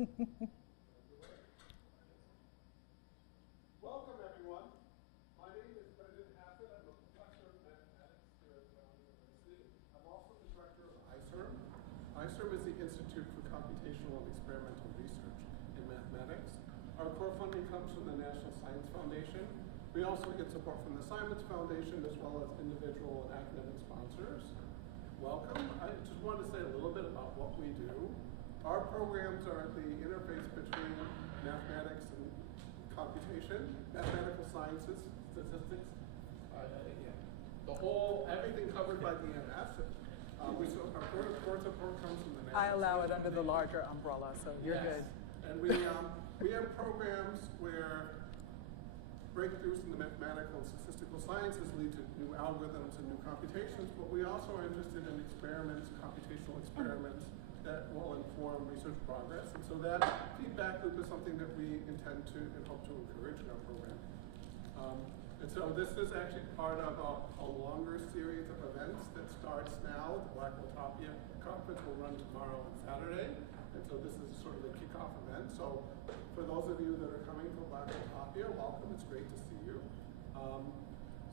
Welcome, everyone. My name is Brendan Hassett. I'm a professor of mathematics here at Georgetown University. I'm also the director of ICERM. ICERM is the Institute for Computational and Experimental Research in Mathematics. Our core funding comes from the National Science Foundation. We also get support from the Simons Foundation as well as individual and academic sponsors. Welcome. I just wanted to say a little bit about what we do. Our programs are the interface between mathematics and computation, mathematical sciences, statistics, everything covered by the MS. Our core support comes from the National I allow it under the larger umbrella, so you're good. And we have programs where breakthroughs in the mathematical and statistical sciences lead to new algorithms and new computations, but we also are interested in experiments, computational experiments that will inform research progress. And so that feedback loop is something that we intend to and hope to encourage in our program. And so this is actually part of a longer series of events that starts now. The Blackwell-Tapia conference will run tomorrow and Saturday. And so this is sort of the kickoff event. So for those of you that are coming from Blackwell-Tapia, welcome. It's great to see you.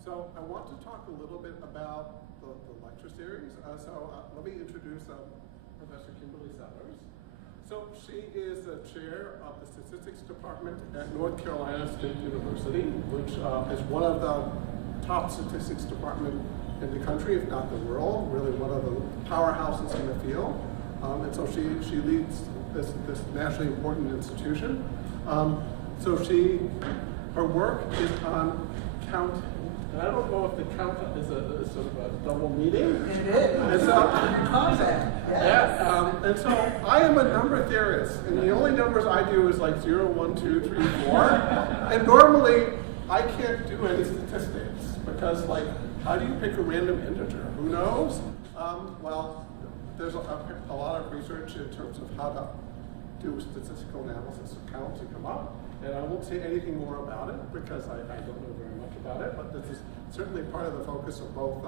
So I want to talk a little bit about the lecture series. Let me introduce Professor Kimberly Sellers. So she is the chair of the statistics department at North Carolina State University, which is one of the top statistics department in the country, if not the world, really one of the powerhouses in the field. And so she leads this nationally important institution. Her work is on count. And I don't know if the count is a sort of a double meaning. It is. And so, and so I am a number theorist, and the only numbers I do is like 0, 1, 2, 3, 4. And normally I can't do any statistics because, like, how do you pick a random integer? Who knows? Well, there's a lot of research in terms of how to do statistical analysis of counts that come up. And I won't say anything more about it because I don't know very much about it, but this is certainly part of the focus of both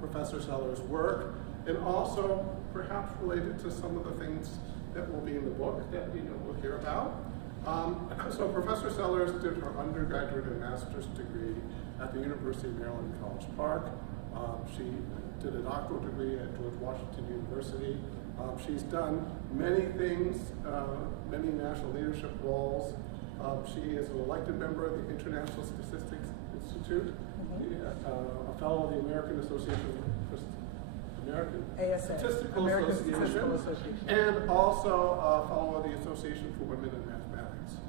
Professor Sellers' work and also perhaps related to some of the things that will be in the book that we'll hear about. So Professor Sellers did her undergraduate and master's degree at the University of Maryland, College Park. She did a doctoral degree at George Washington University. She's done many things, many national leadership roles. She is an elected member of the International Statistical Institute, a fellow of the American Statistical Association, and also a fellow of the Association for Women in Mathematics.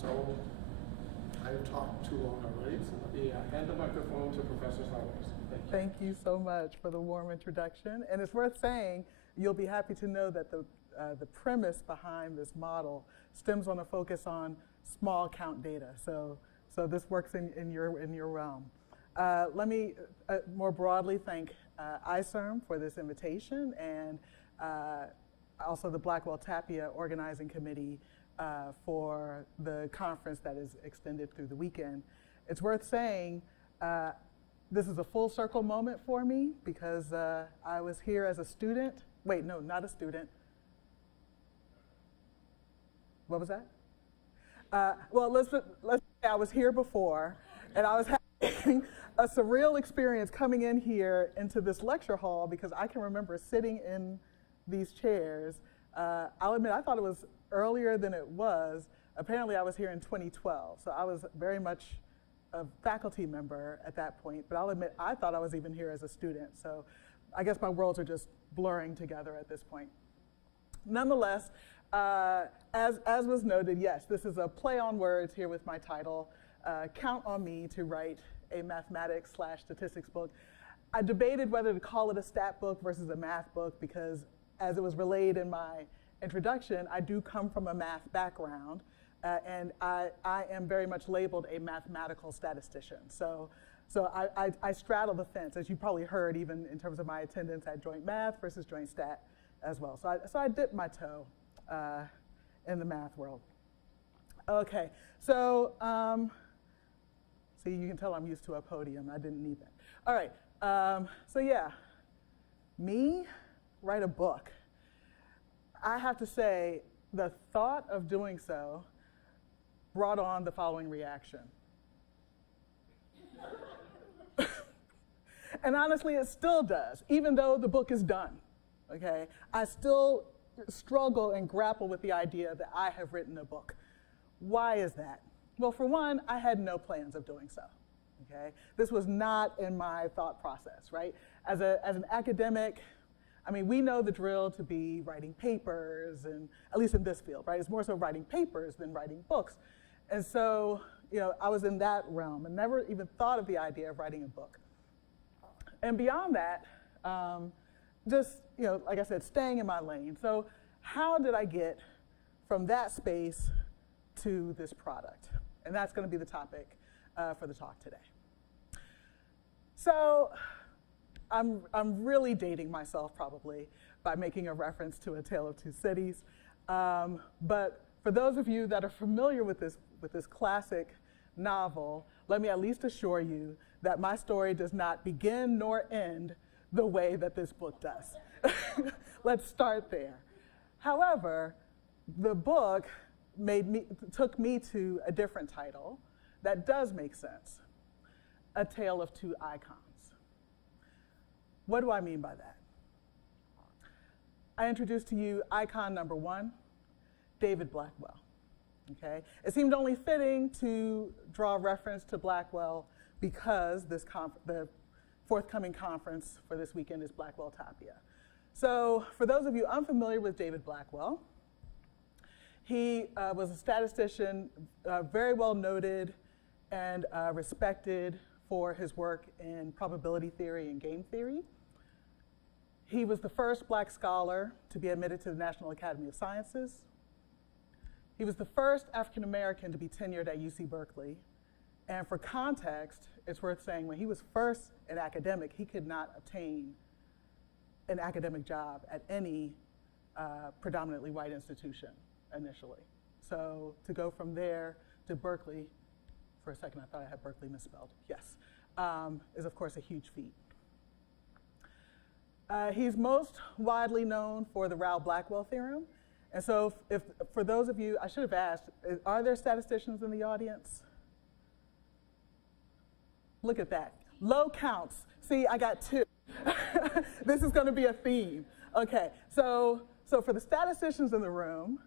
So I've talked too long already, so let me hand the microphone to Professor Sellers. Thank you so much for the warm introduction. And it's worth saying, you'll be happy to know that the premise behind this model stems on a focus on small count data. So this works in your realm. Let me more broadly thank ICERM for this invitation and also the Blackwell-Tapia Organizing Committee for the conference that is extended through the weekend. It's worth saying this is a full circle moment for me because I was here as a student. Wait, no, not a student. What was that? Well, let's say I was here before, and I was having a surreal experience coming in here into this lecture hall because I can remember sitting in these chairs. I'll admit I thought it was earlier than it was. Apparently I was here in 2012, so I was very much a faculty member at that point, but I'll admit I thought I was even here as a student, so I guess my worlds are just blurring together at this point. Nonetheless, as was noted, yes, this is a play on words here with my title, Count on Me to Write a Mathematics/Statistics book. I debated whether to call it a stat book versus a math book because, as it was relayed in my introduction, I do come from a math background, and I am very much labeled a mathematical statistician. So I straddle the fence, as you probably heard, even in terms of my attendance at joint math versus joint stat as well. So I dipped my toe in the math world. Okay, so see, you can tell I'm used to a podium. I didn't need that. All right, so yeah, me, write a book. I have to say, the thought of doing so brought on the following reaction. And honestly, it still does, even though the book is done, okay? I still struggle and grapple with the idea that I have written a book. Why is that? Well, for one, I had no plans of doing so, okay? This was not in my thought process, right? As an academic, I mean, we know the drill to be writing papers, and at least in this field, right? It's more so writing papers than writing books. And so, you know, I was in that realm and never even thought of the idea of writing a book. And beyond that, just, you know, like I said, staying in my lane. So how did I get from that space to this product? And that's going to be the topic for the talk today. So I'm really dating myself probably by making a reference to A Tale of Two Cities. But for those of you that are familiar with this classic novel, let me at least assure you that my story does not begin nor end the way that this book does. Let's start there. However, the book took me to a different title that does make sense, A Tale of Two Icons. What do I mean by that? I introduced to you icon number one, David Blackwell. Okay? It seemed only fitting to draw reference to Blackwell because the forthcoming conference for this weekend is Blackwelltopia. So for those of you unfamiliar with David Blackwell, he was a statistician, very well noted and respected for his work in probability theory and game theory. He was the first Black scholar to be admitted to the National Academy of Sciences. He was the first African American to be tenured at UC Berkeley. And for context, it's worth saying when he was first an academic, he could not obtain an academic job at any predominantly white institution initially. So to go from there to Berkeley, for a second I thought I had Berkeley misspelled, yes, is of course a huge feat. He's most widely known for the Rao-Blackwell theorem. And so for those of you, I should have asked, are there statisticians in the audience? Look at that, low counts. See, I got two. This is going to be a theme. Okay, so for the statisticians in the room,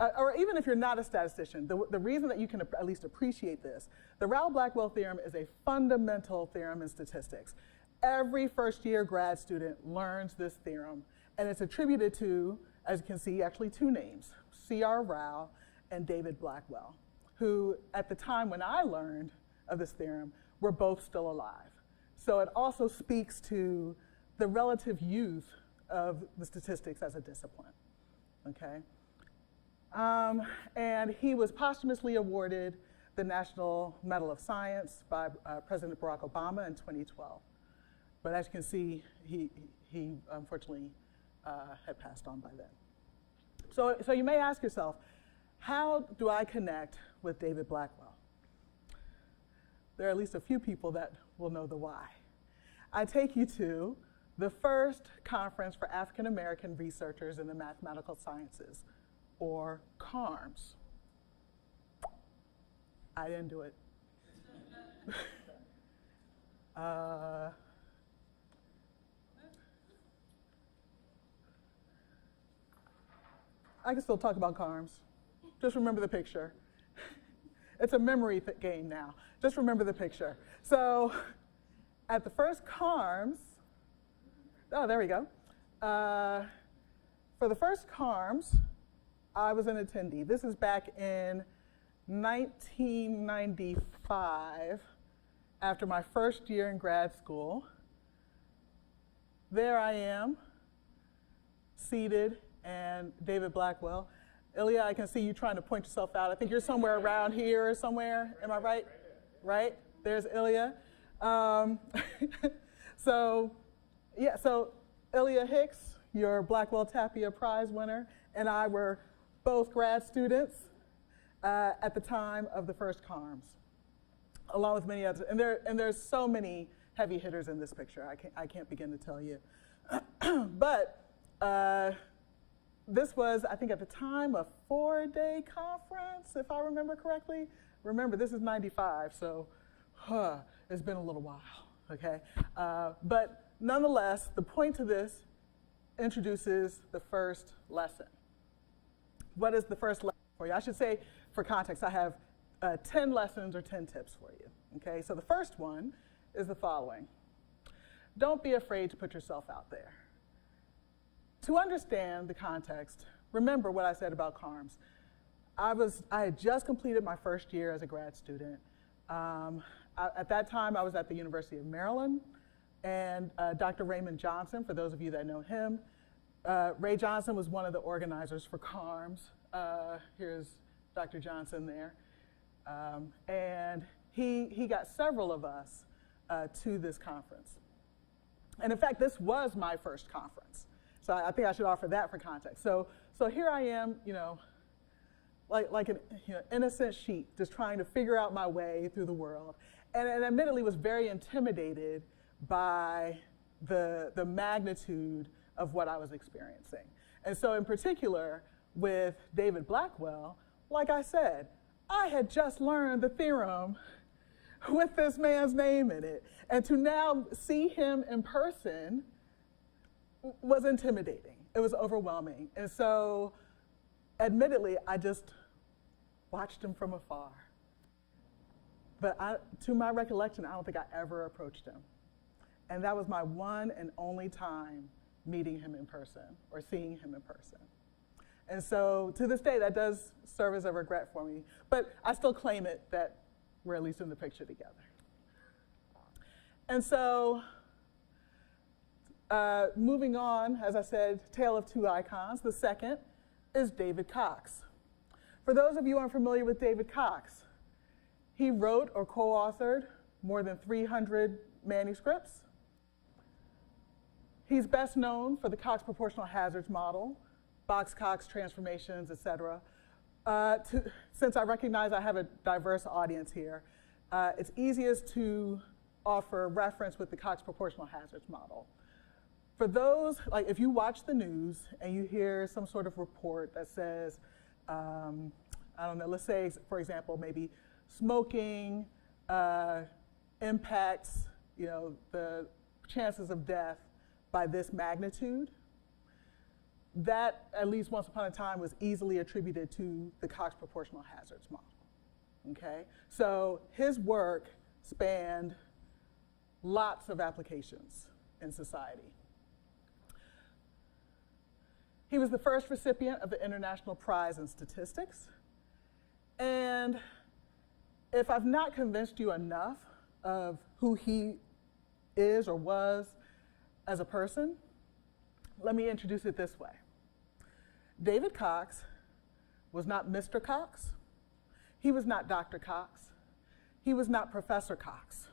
or even if you're not a statistician, the reason that you can at least appreciate this, the Rao-Blackwell theorem is a fundamental theorem in statistics. Every first-year grad student learns this theorem, and it's attributed to, as you can see, actually two names, C.R. Rao and David Blackwell, who at the time when I learned of this theorem were both still alive. So it also speaks to the relative youth of the statistics as a discipline, okay? And he was posthumously awarded the National Medal of Science by President Barack Obama in 2012. But as you can see, he unfortunately had passed on by then. So you may ask yourself, how do I connect with David Blackwell? There are at least a few people that will know the why. I take you to the first conference for African American researchers in the mathematical sciences, or CARMS. I didn't do it. I can still talk about CARMS. Just remember the picture. It's a memory game now. Just remember the picture. So at the first CARMS, oh, there we go. For the first CARMS, I was an attendee. This is back in 1995, after my first year in grad school. There I am, seated, and David Blackwell. Ilya, I can see you trying to point yourself out. I think you're somewhere around here or somewhere. Am I right? Right? There's Ilya. So Ilya Hicks, your Blackwelltopia Prize winner, and I were both grad students at the time of the first CARMS, along with many others. And there's so many heavy hitters in this picture. I can't begin to tell you. But this was, I think at the time, a 4-day conference, if I remember correctly. Remember, this is 95, so it's been a little while, okay? But nonetheless, the point to this introduces the first lesson. What is the first lesson for you? I should say, for context, I have 10 lessons or 10 tips for you, okay? So the first one is the following. Don't be afraid to put yourself out there. To understand the context, remember what I said about CARMs. I had just completed my first year as a grad student. At that time, I was at the University of Maryland, and Dr. Raymond Johnson, for those of you that know him, Ray Johnson was one of the organizers for CARMs. Here's Dr. Johnson there. And he got several of us to this conference. And in fact, this was my first conference. So I think I should offer that for context. So here I am, like an innocent sheep, just trying to figure out my way through the world. And admittedly was very intimidated by the magnitude of what I was experiencing. And so in particular, with David Blackwell, like I said, I had just learned the theorem with this man's name in it. And to now see him in person was intimidating. It was overwhelming. And so, admittedly, I just watched him from afar. But to my recollection, I don't think I ever approached him. And that was my one and only time meeting him in person or seeing him in person. And so, to this day, that does serve as a regret for me. But I still claim it that we're at least in the picture together. And so, moving on, as I said, tale of two icons. The second is David Cox. For those of you unfamiliar with David Cox, he wrote or co-authored more than 300 manuscripts. He's best known for the Cox proportional hazards model, Box-Cox transformations, et cetera. Since I recognize I have a diverse audience here, it's easiest to offer reference with the Cox proportional hazards model. For those, like if you watch the news and you hear some sort of report that says, I don't know, let's say, for example, maybe smoking impacts, the chances of death by this magnitude, that, at least once upon a time, was easily attributed to the Cox proportional hazards model, okay? So his work spanned lots of applications in society. He was the first recipient of the International Prize in Statistics. And if I've not convinced you enough of who he is or was as a person, let me introduce it this way. David Cox was not Mr. Cox. He was not Dr. Cox. He was not Professor Cox.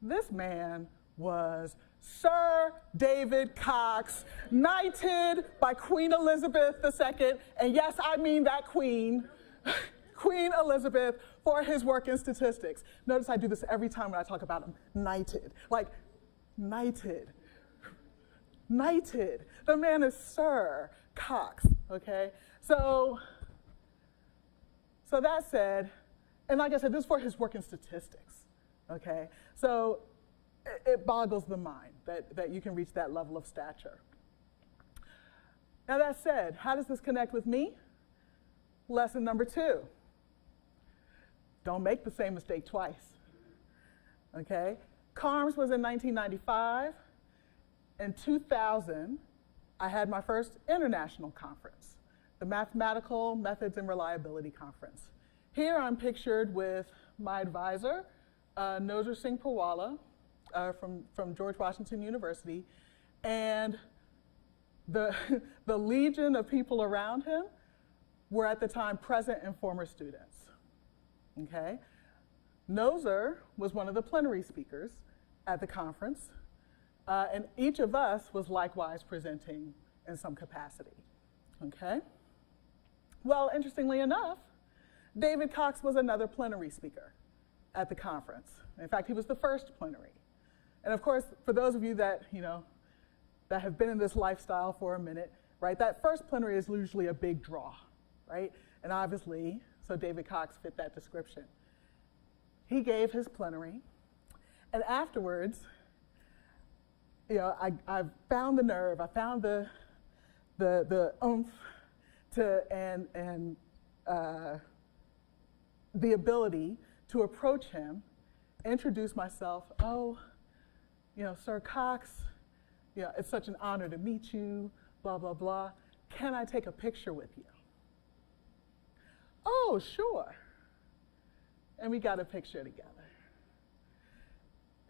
This man was Sir David Cox, knighted by Queen Elizabeth II, and yes, I mean that queen, Queen Elizabeth, for his work in statistics. Notice I do this every time when I talk about him, knighted, like knighted, knighted. The man is Sir Cox, okay? So that said, and like I said, this is for his work in statistics, okay? So it boggles the mind that you can reach that level of stature. Now that said, how does this connect with me? Lesson number 2. Don't make the same mistake twice, okay? CARMS was in 1995. In 2000, I had my first international conference, the Mathematical Methods and Reliability Conference. Here I'm pictured with my advisor, Noser Singh Purwalla, from George Washington University, and the legion of people around him were at the time present and former students, okay? Noser was one of the plenary speakers at the conference, and each of us was likewise presenting in some capacity, okay? Well, interestingly enough, David Cox was another plenary speaker at the conference. In fact, he was the first plenary. And of course, for those of you that, that have been in this lifestyle for a minute, right? That first plenary is usually a big draw, right? And obviously, so David Cox fit that description. He gave his plenary, and afterwards, you know, I found the nerve, I found the oomph and the ability to approach him, introduce myself. Oh, you know, Sir Cox, you know, it's such an honor to meet you, blah, blah, blah. Can I take a picture with you? Oh, sure. And we got a picture together.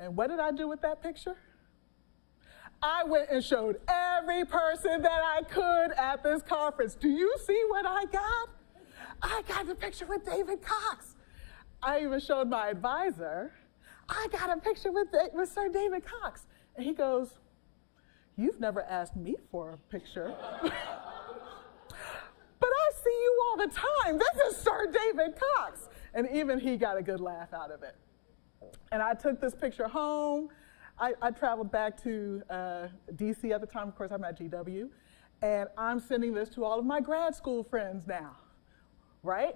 And what did I do with that picture? I went and showed every person that I could at this conference. Do you see what I got? I got a picture with David Cox. I even showed my advisor. I got a picture with Sir David Cox. And he goes, you've never asked me for a picture. But I see you all the time. This is Sir David Cox. And even he got a good laugh out of it. And I took this picture home. I traveled back to DC at the time. Of course, I'm at GW. And I'm sending this to all of my grad school friends now, right?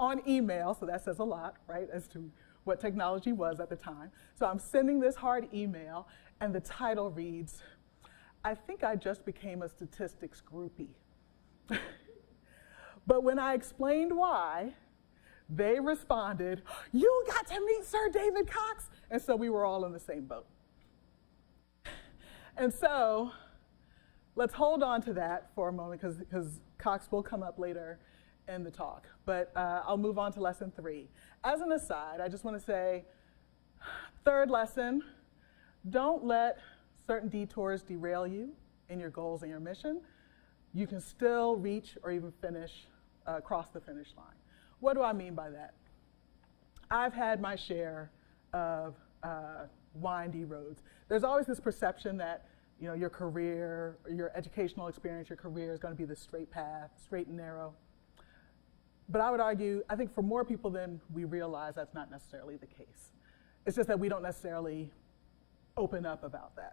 On email, so that says a lot, right, as to what technology was at the time. So I'm sending this hard email, and the title reads, I think I just became a statistics groupie. But when I explained why, they responded, you got to meet Sir David Cox. And so we were all in the same boat. And so let's hold on to that for a moment, because Cox will come up later in the talk. But I'll move on to lesson 3. As an aside, I just want to say, third lesson, don't let certain detours derail you in your goals and your mission. You can still reach or even cross the finish line. What do I mean by that? I've had my share of windy roads. There's always this perception that, you know, your career, or your educational experience, your career is going to be the straight path, straight and narrow. But I would argue, I think for more people than we realize, that's not necessarily the case. It's just that we don't necessarily open up about that.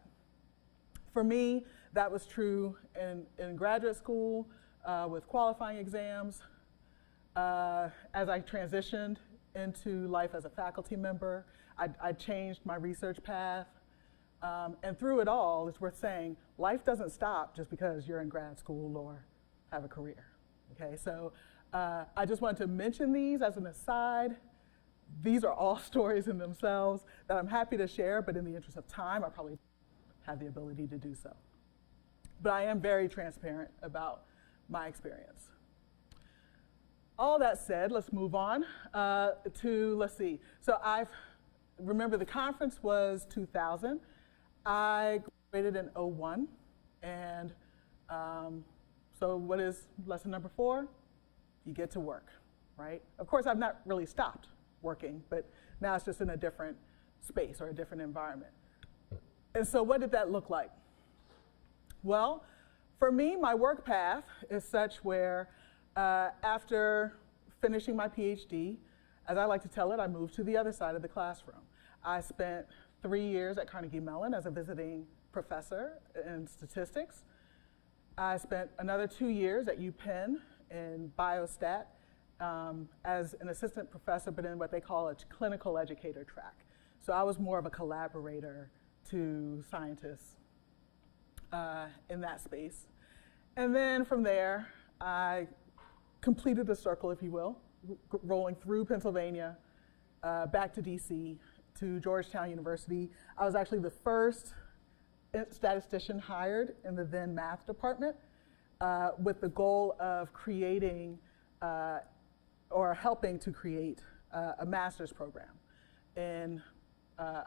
For me, that was true in graduate school with qualifying exams. As I transitioned into life as a faculty member, I changed my research path. And through it all, it's worth saying, life doesn't stop just because you're in grad school or have a career, okay? So I just wanted to mention these as an aside. These are all stories in themselves that I'm happy to share, but in the interest of time, I probably have the ability to do so. But I am very transparent about my experience. All that said, let's move on to, let's see. So remember the conference was 2000. I graduated in 01. And so what is lesson number 4? You get to work, right? Of course, I've not really stopped working, but now it's just in a different space or a different environment. And so what did that look like? Well, for me, my work path is such where after finishing my PhD, as I like to tell it, I moved to the other side of the classroom. I spent 3 years at Carnegie Mellon as a visiting professor in statistics. I spent another 2 years at UPenn in biostat as an assistant professor, but in what they call a clinical educator track. So I was more of a collaborator to scientists in that space. And then from there, I completed the circle, if you will, rolling through Pennsylvania, back to DC, to Georgetown University. I was actually the first statistician hired in the then math department with the goal of creating or helping to create a master's program in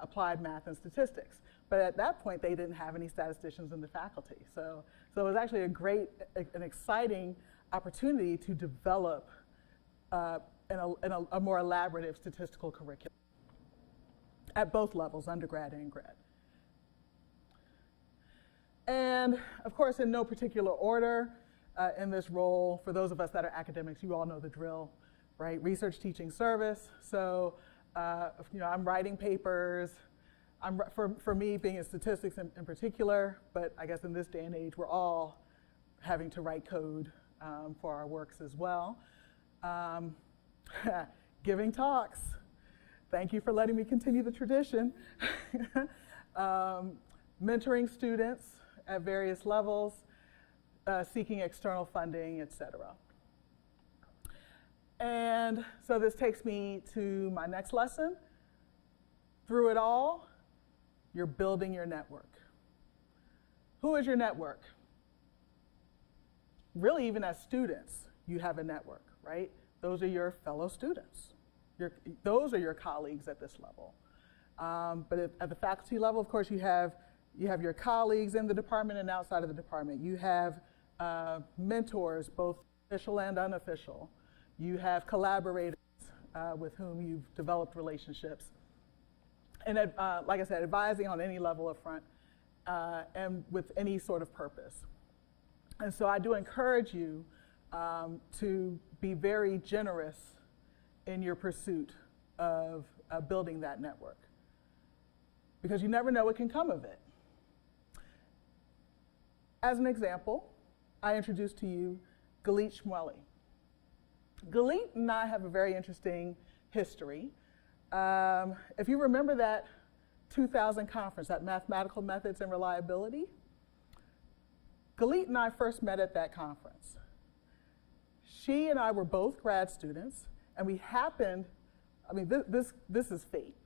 applied math and statistics. But at that point, they didn't have any statisticians in the faculty. So it was actually an exciting opportunity to develop in a more elaborative statistical curriculum at both levels, undergrad and grad. And of course, in no particular order in this role, for those of us that are academics, you all know the drill, right? Research, teaching, service. So I'm writing papers. For me, being in statistics in particular, but I guess in this day and age, we're all having to write code for our works as well. Giving talks. Thank you for letting me continue the tradition. Mentoring students at various levels, seeking external funding, et cetera. And so this takes me to my next lesson. Through it all, you're building your network. Who is your network? Really, even as students, you have a network, right? Those are your fellow students. Those are your colleagues at this level. But at the faculty level, of course, you have your colleagues in the department and outside of the department. You have mentors, both official and unofficial. You have collaborators with whom you've developed relationships. And like I said, advising on any level of front and with any sort of purpose. And so I do encourage you to be very generous in your pursuit of building that network, because you never know what can come of it. As an example, I introduced to you Galit Shmueli. Galit and I have a very interesting history. If you remember that 2000 conference, that Mathematical Methods and Reliability, Galit and I first met at that conference. She and I were both grad students, and we happened, I mean, this is fate.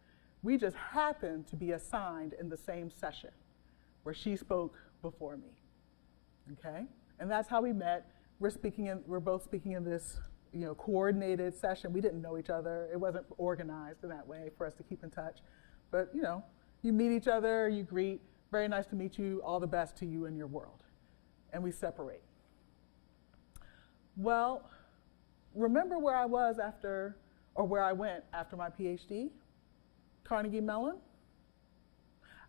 We just happened to be assigned in the same session where she spoke before me, okay? And that's how we met. We're both speaking in this, coordinated session. We didn't know each other. It wasn't organized in that way for us to keep in touch. But, you meet each other, you greet, very nice to meet you, all the best to you in your world. And we separate. Well, remember where I was where I went after my PhD? Carnegie Mellon.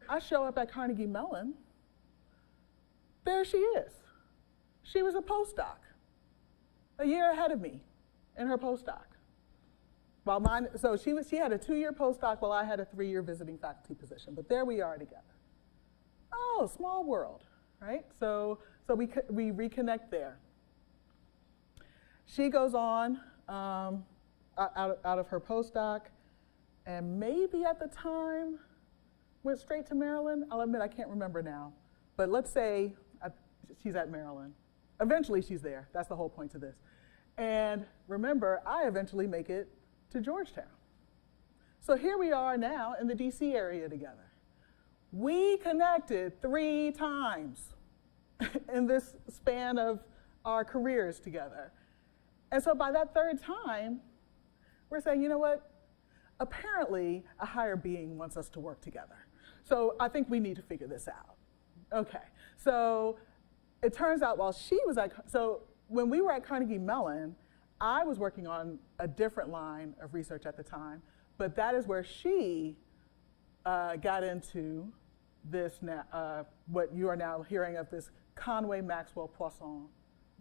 I show up at Carnegie Mellon. There she is. She was a postdoc, a year ahead of me in her postdoc. So she had a 2-year postdoc while I had a 3-year visiting faculty position. But there we are together. Oh, small world, right? So we reconnect there. She goes on out of her postdoc, and maybe at the time went straight to Maryland. I'll admit I can't remember now, but let's say she's at Maryland. Eventually she's there. That's the whole point to this. And remember, I eventually make it to Georgetown. So here we are now in the DC area together. We connected 3 times in this span of our careers together. And so by that 3rd time, we're saying, you know what? Apparently, a higher being wants us to work together. So I think we need to figure this out. Okay, so it turns out so when we were at Carnegie Mellon, I was working on a different line of research at the time, but that is where she got into this, what you are now hearing of, this Conway-Maxwell Poisson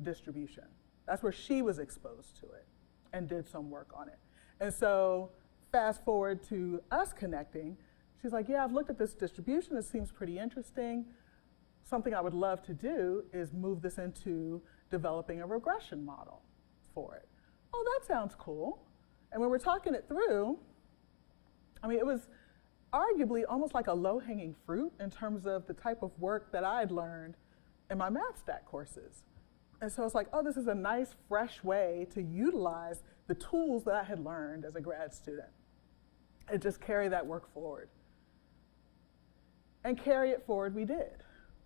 Distribution. That's where she was exposed to it and did some work on it. And so fast forward to us connecting, she's like, yeah, I've looked at this distribution, it seems pretty interesting. Something I would love to do is move this into developing a regression model for it. Oh, that sounds cool. And when we're talking it through, I mean, it was arguably almost like a low-hanging fruit in terms of the type of work that I had learned in my math stat courses. And so it's like, oh, this is a nice, fresh way to utilize the tools that I had learned as a grad student and just carry that work forward. And carry it forward we did.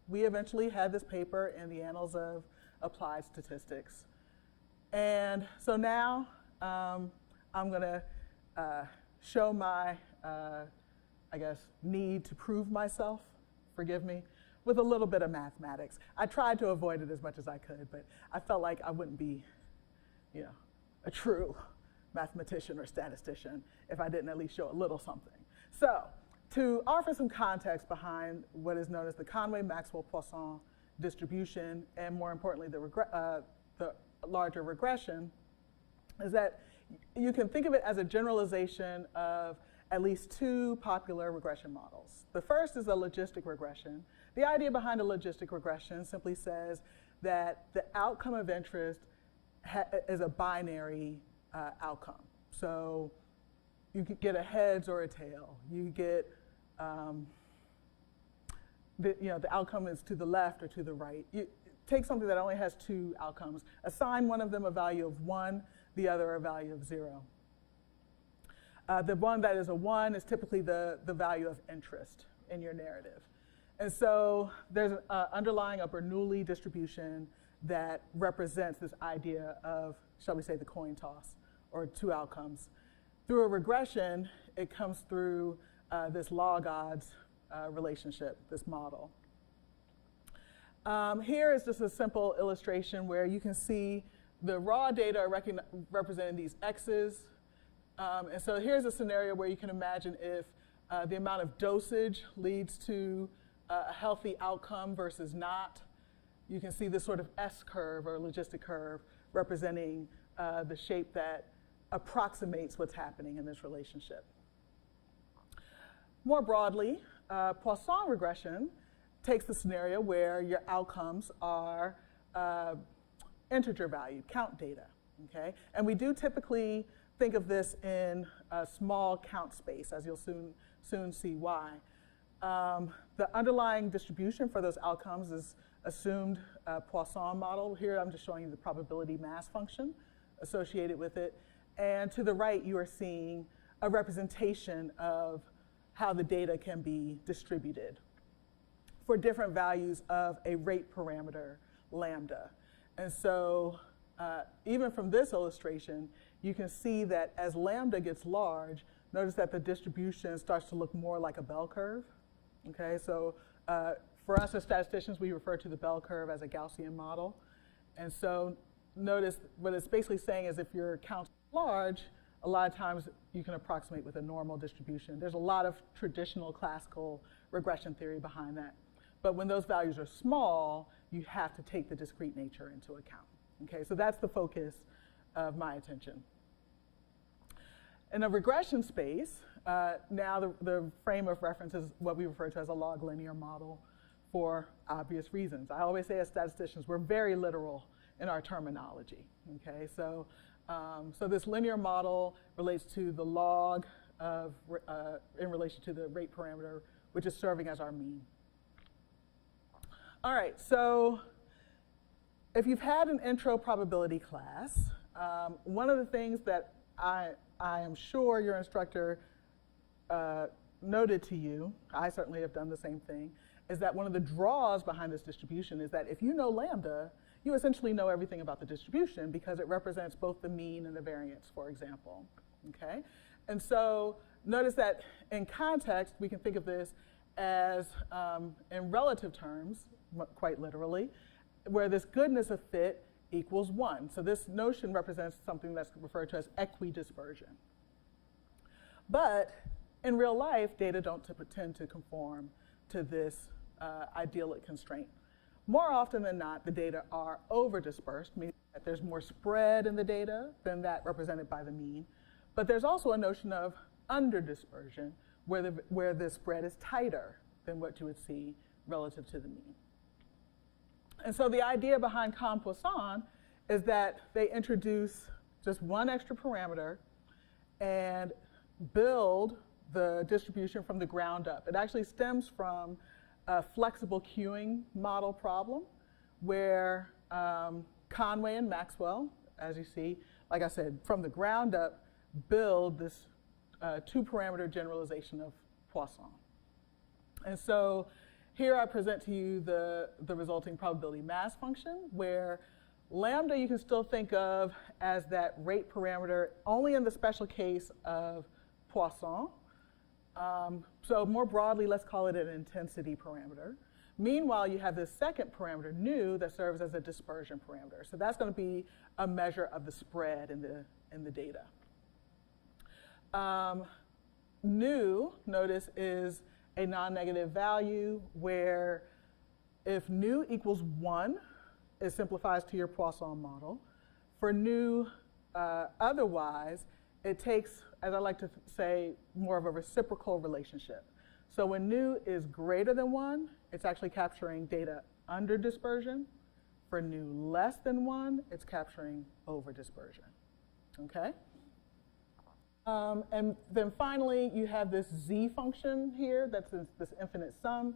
We eventually had this paper in the Annals of Applied Statistics. And so now I'm going to show my, need to prove myself, forgive me, with a little bit of mathematics. I tried to avoid it as much as I could, but I felt like I wouldn't be, a true mathematician or statistician if I didn't at least show a little something. So, to offer some context behind what is known as the Conway-Maxwell Poisson Distribution, and more importantly, the larger regression, is that you can think of it as a generalization of at least 2 popular regression models. The first is a logistic regression. The idea behind a logistic regression simply says that the outcome of interest is a binary outcome. So you could get a heads or a tail. You get, the outcome is to the left or to the right. You take something that only has two outcomes, assign one of them a value of 1, the other a value of 0. The one that is a 1 is typically the value of interest in your narrative. And so there's an underlying or Bernoulli distribution that represents this idea of, shall we say, the coin toss, or two outcomes. Through a regression, it comes through this log odds relationship, this model. Here is just a simple illustration where you can see the raw data are representing these x's. And so here's a scenario where you can imagine if the amount of dosage leads to a healthy outcome versus not. You can see this sort of S-curve or logistic curve representing the shape that approximates what's happening in this relationship. More broadly, Poisson regression takes the scenario where your outcomes are integer valued, count data, okay? And we do typically think of this in a small count space, as you'll soon see why. The underlying distribution for those outcomes is assumed Poisson model. Here I'm just showing you the probability mass function associated with it. And to the right, you are seeing a representation of how the data can be distributed for different values of a rate parameter, lambda. And so even from this illustration, you can see that as lambda gets large, notice that the distribution starts to look more like a bell curve. Okay, so for us as statisticians, we refer to the bell curve as a Gaussian model. And so notice what it's basically saying is if your count is large, a lot of times you can approximate with a normal distribution. There's a lot of traditional classical regression theory behind that. But when those values are small, you have to take the discrete nature into account. Okay, so that's the focus of my attention. In a regression space, now the frame of reference is what we refer to as a log linear model for obvious reasons. I always say as statisticians, we're very literal in our terminology, okay? So this linear model relates to the log of, in relation to the rate parameter, which is serving as our mean. All right, so if you've had an intro probability class, one of the things that I am sure your instructor noted to you, I certainly have done the same thing, is that one of the draws behind this distribution is that if you know lambda, you essentially know everything about the distribution because it represents both the mean and the variance, for example, okay? And so notice that in context, we can think of this as, in relative terms, quite literally, where this goodness of fit equals 1. So this notion represents something that's referred to as equidispersion. But in real life, data don't tend to conform to this idyllic constraint. More often than not, the data are over-dispersed, meaning that there's more spread in the data than that represented by the mean. But there's also a notion of under-dispersion, where the spread is tighter than what you would see relative to the mean. And so the idea behind Poisson is that they introduce just one extra parameter and build the distribution from the ground up. It actually stems from a flexible queuing model problem where Conway and Maxwell, as you see, like I said, from the ground up, build this two-parameter generalization of Poisson. And so here I present to you the resulting probability mass function, where lambda you can still think of as that rate parameter only in the special case of Poisson. So more broadly, let's call it an intensity parameter. Meanwhile, you have this second parameter, nu, that serves as a dispersion parameter. So that's going to be a measure of the spread in the data. Nu, notice, is a non-negative value where if nu equals 1, it simplifies to your Poisson model. For nu otherwise, it takes, as I like to say, more of a reciprocal relationship. So when nu is greater than 1, it's actually capturing data under dispersion. For nu less than 1, it's capturing over dispersion, okay? And then finally, you have this z function here, that's this infinite sum.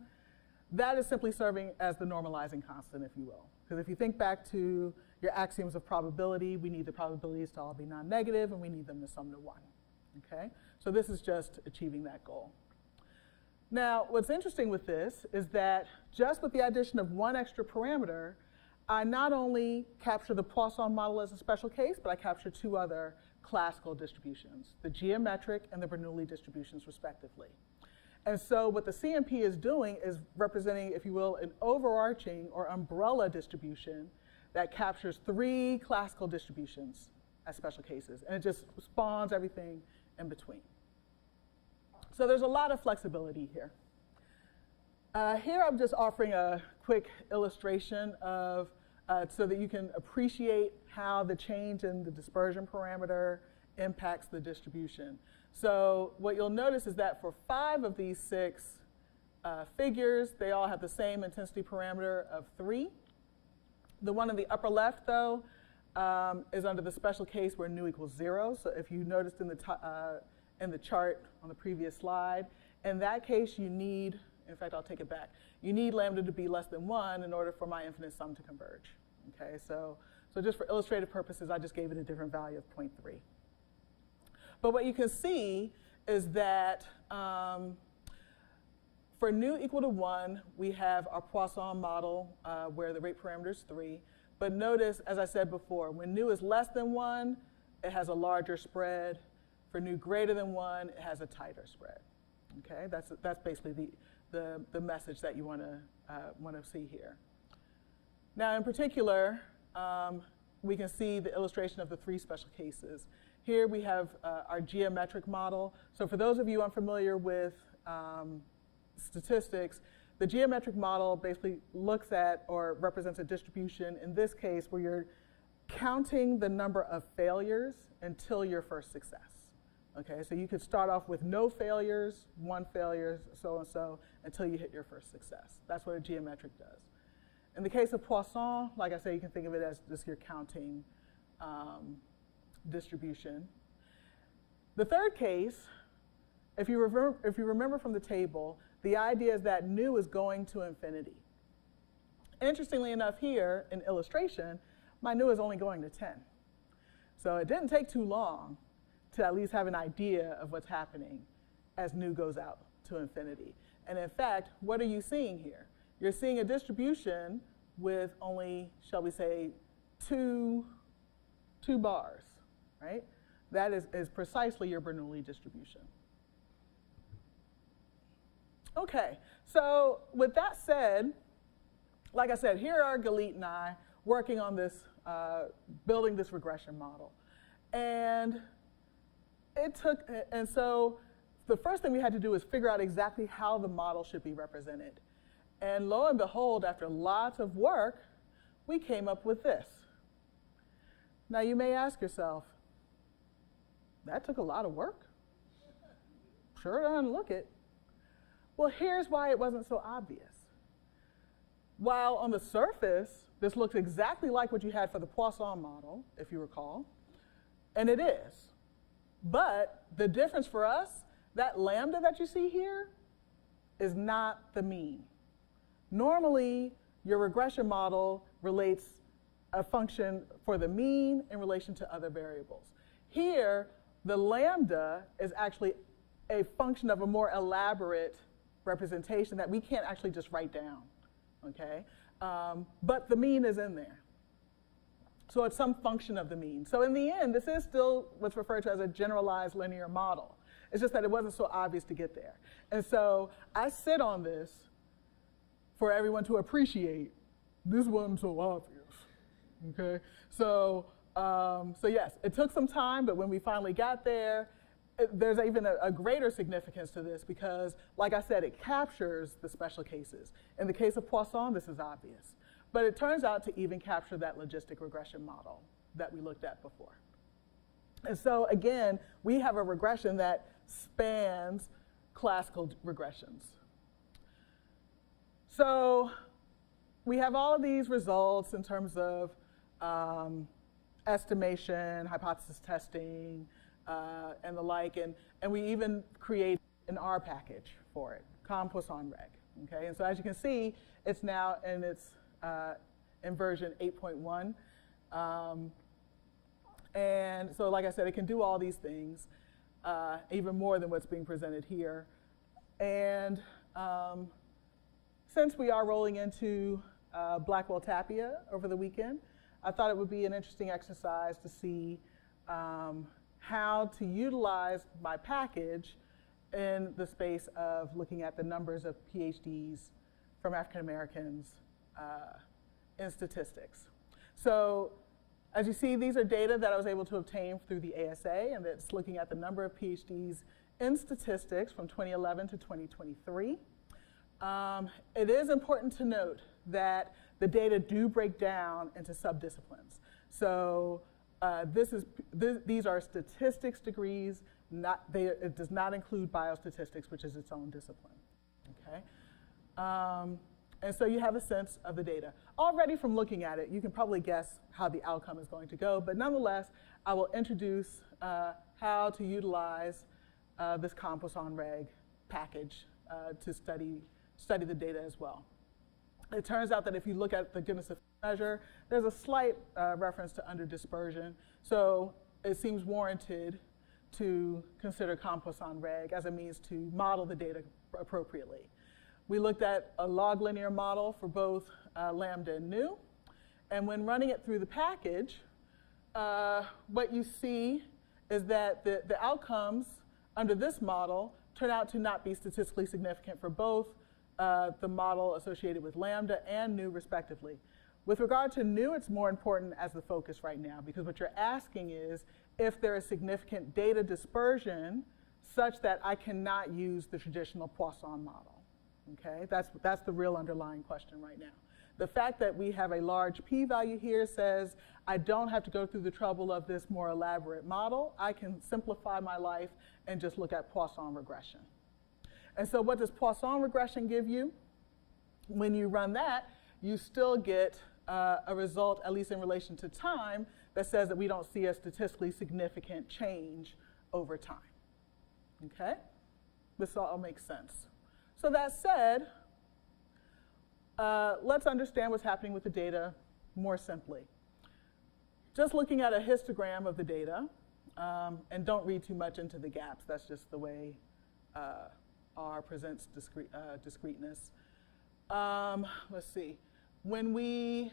That is simply serving as the normalizing constant, if you will. Because if you think back to your axioms of probability, we need the probabilities to all be non-negative, and we need them to sum to 1, okay? So this is just achieving that goal. Now, what's interesting with this is that just with the addition of 1 extra parameter, I not only capture the Poisson model as a special case, but I capture 2 other classical distributions, the geometric and the Bernoulli distributions, respectively. And so what the CMP is doing is representing, if you will, an overarching or umbrella distribution that captures 3 classical distributions as special cases, and it just spawns everything in between. So there's a lot of flexibility here. Here I'm just offering a quick illustration of, so that you can appreciate how the change in the dispersion parameter impacts the distribution. So what you'll notice is that for 5 of these 6 figures, they all have the same intensity parameter of 3. The one in the upper left, though, is under the special case where nu equals 0. So if you noticed in the chart on the previous slide, in that case you need, in fact I'll take it back, you need lambda to be less than 1 in order for my infinite sum to converge. Okay, so just for illustrative purposes, I just gave it a different value of 0.3. But what you can see is that for nu equal to 1, we have our Poisson model where the rate parameter is 3. But notice, as I said before, when nu is less than 1, it has a larger spread. For nu greater than 1, it has a tighter spread. Okay, that's basically the message that you want to see here. Now, in particular, we can see the illustration of the 3 special cases. Here we have our geometric model. So for those of you unfamiliar with statistics, the geometric model basically looks at or represents a distribution, in this case, where you're counting the number of failures until your first success. Okay, so you could start off with no failures, 1 failure, so and so, until you hit your first success. That's what a geometric does. In the case of Poisson, like I said, you can think of it as just your counting distribution. The third case, if you remember from the table, the idea is that nu is going to infinity. Interestingly enough here, in illustration, my nu is only going to 10. So it didn't take too long to at least have an idea of what's happening as nu goes out to infinity. And in fact, what are you seeing here? You're seeing a distribution with only, shall we say, two bars, right? That is precisely your Bernoulli distribution. Okay, so with that said, like I said, here are Galit and I working on this, building this regression model. And so the first thing we had to do is figure out exactly how the model should be represented. And lo and behold, after lots of work, we came up with this. Now you may ask yourself, that took a lot of work? Sure doesn't look it. Well, here's why it wasn't so obvious. While on the surface, this looks exactly like what you had for the Poisson model, if you recall, and it is. But the difference for us, that lambda that you see here is not the mean. Normally, your regression model relates a function for the mean in relation to other variables. Here, the lambda is actually a function of a more elaborate representation that we can't actually just write down, okay? But the mean is in there. So it's some function of the mean. So in the end, this is still what's referred to as a generalized linear model. It's just that it wasn't so obvious to get there. And so I sit on this for everyone to appreciate. This wasn't so obvious, okay? So yes, it took some time, but when we finally got there, there's even a greater significance to this because, like I said, it captures the special cases. In the case of Poisson, this is obvious. But it turns out to even capture that logistic regression model that we looked at before. And so again, we have a regression that spans classical regressions. So we have all of these results in terms of estimation, hypothesis testing, and the like, and we even create an R package for it, Poisson reg. Okay, and so as you can see, it's now in version 8.1, and so like I said, it can do all these things, even more than what's being presented here, and since we are rolling into Blackwell Tapia over the weekend, I thought it would be an interesting exercise to see how to utilize my package in the space of looking at the numbers of PhDs from African Americans in statistics. So as you see, these are data that I was able to obtain through the ASA, and it's looking at the number of PhDs in statistics from 2011 to 2023. It is important to note that the data do break down into subdisciplines. So these are statistics degrees. It does not include biostatistics, which is its own discipline. Okay, and so you have a sense of the data. Already from looking at it, you can probably guess how the outcome is going to go. But nonetheless, I will introduce how to utilize this Poisson reg package to study the data as well. It turns out that if you look at the goodness of measure, there's a slight reference to under dispersion. So it seems warranted to consider Poisson reg as a means to model the data appropriately. We looked at a log linear model for both lambda and nu. And when running it through the package, what you see is that the outcomes under this model turn out to not be statistically significant for both the model associated with lambda and nu respectively. With regard to nu, it's more important as the focus right now, because what you're asking is if there is significant data dispersion such that I cannot use the traditional Poisson model. Okay, that's the real underlying question right now. The fact that we have a large p-value here says I don't have to go through the trouble of this more elaborate model. I can simplify my life and just look at Poisson regression. And so what does Poisson regression give you? When you run that, you still get a result, at least in relation to time, that says that we don't see a statistically significant change over time. Okay? This all makes sense. So that said, let's understand what's happening with the data more simply. Just looking at a histogram of the data, and don't read too much into the gaps, that's just the way R presents discreteness. Let's see. When we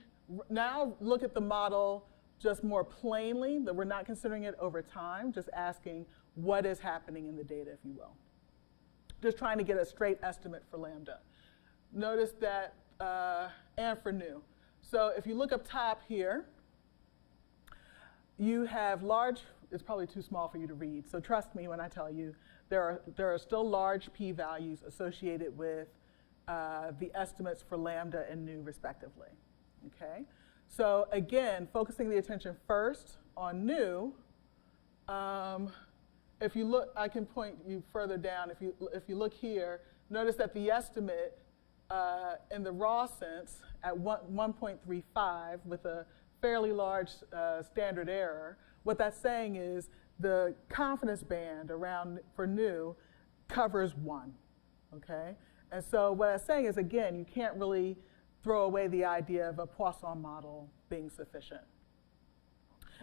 now look at the model just more plainly, that we're not considering it over time, just asking what is happening in the data, if you will. Just trying to get a straight estimate for lambda. Notice that, and for nu. So if you look up top here, you have large, it's probably too small for you to read, so trust me when I tell you, there are still large p-values associated with the estimates for lambda and nu respectively, okay? So again, focusing the attention first on nu, if you look, I can point you further down. If you look here, notice that the estimate in the raw sense at 1.35 with a fairly large standard error, what that's saying is the confidence band around for nu covers 1, okay? And so what I'm saying is, again, you can't really throw away the idea of a Poisson model being sufficient.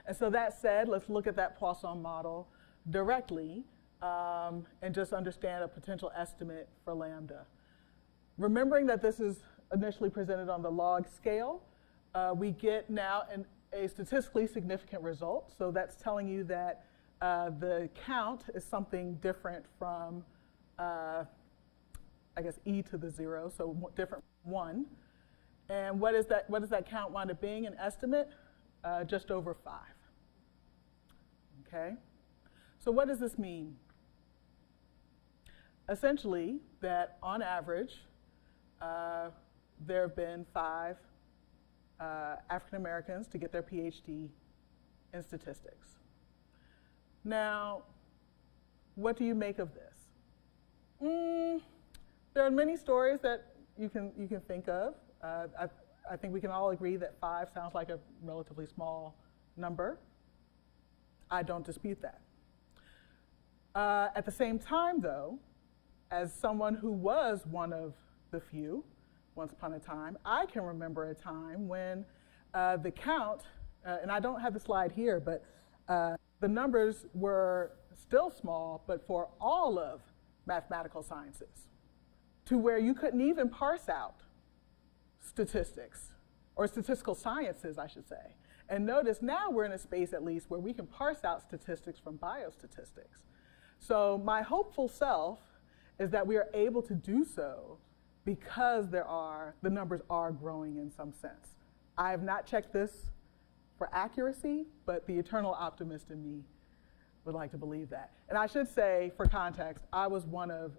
And so that said, let's look at that Poisson model directly and just understand a potential estimate for lambda. Remembering that this is initially presented on the log scale, we get now a statistically significant result. So that's telling you that the count is something different from, I guess, e to the 0, so different from 1. And what does that count wind up being? An estimate? Just over 5. Okay? So what does this mean? Essentially, that on average, there have been 5 African Americans to get their PhD in statistics. Now, what do you make of this? There are many stories that you can think of. I think we can all agree that 5 sounds like a relatively small number. I don't dispute that. At the same time, though, as someone who was one of the few, once upon a time, I can remember a time when the count, and I don't have the slide here, but the numbers were still small, but for all of mathematical sciences, to where you couldn't even parse out statistics, or statistical sciences, I should say. And notice now we're in a space, at least, where we can parse out statistics from biostatistics. So my hopeful self is that we are able to do so because the numbers are growing in some sense. I have not checked this for accuracy, but the eternal optimist in me would like to believe that. And I should say, for context, I was one of,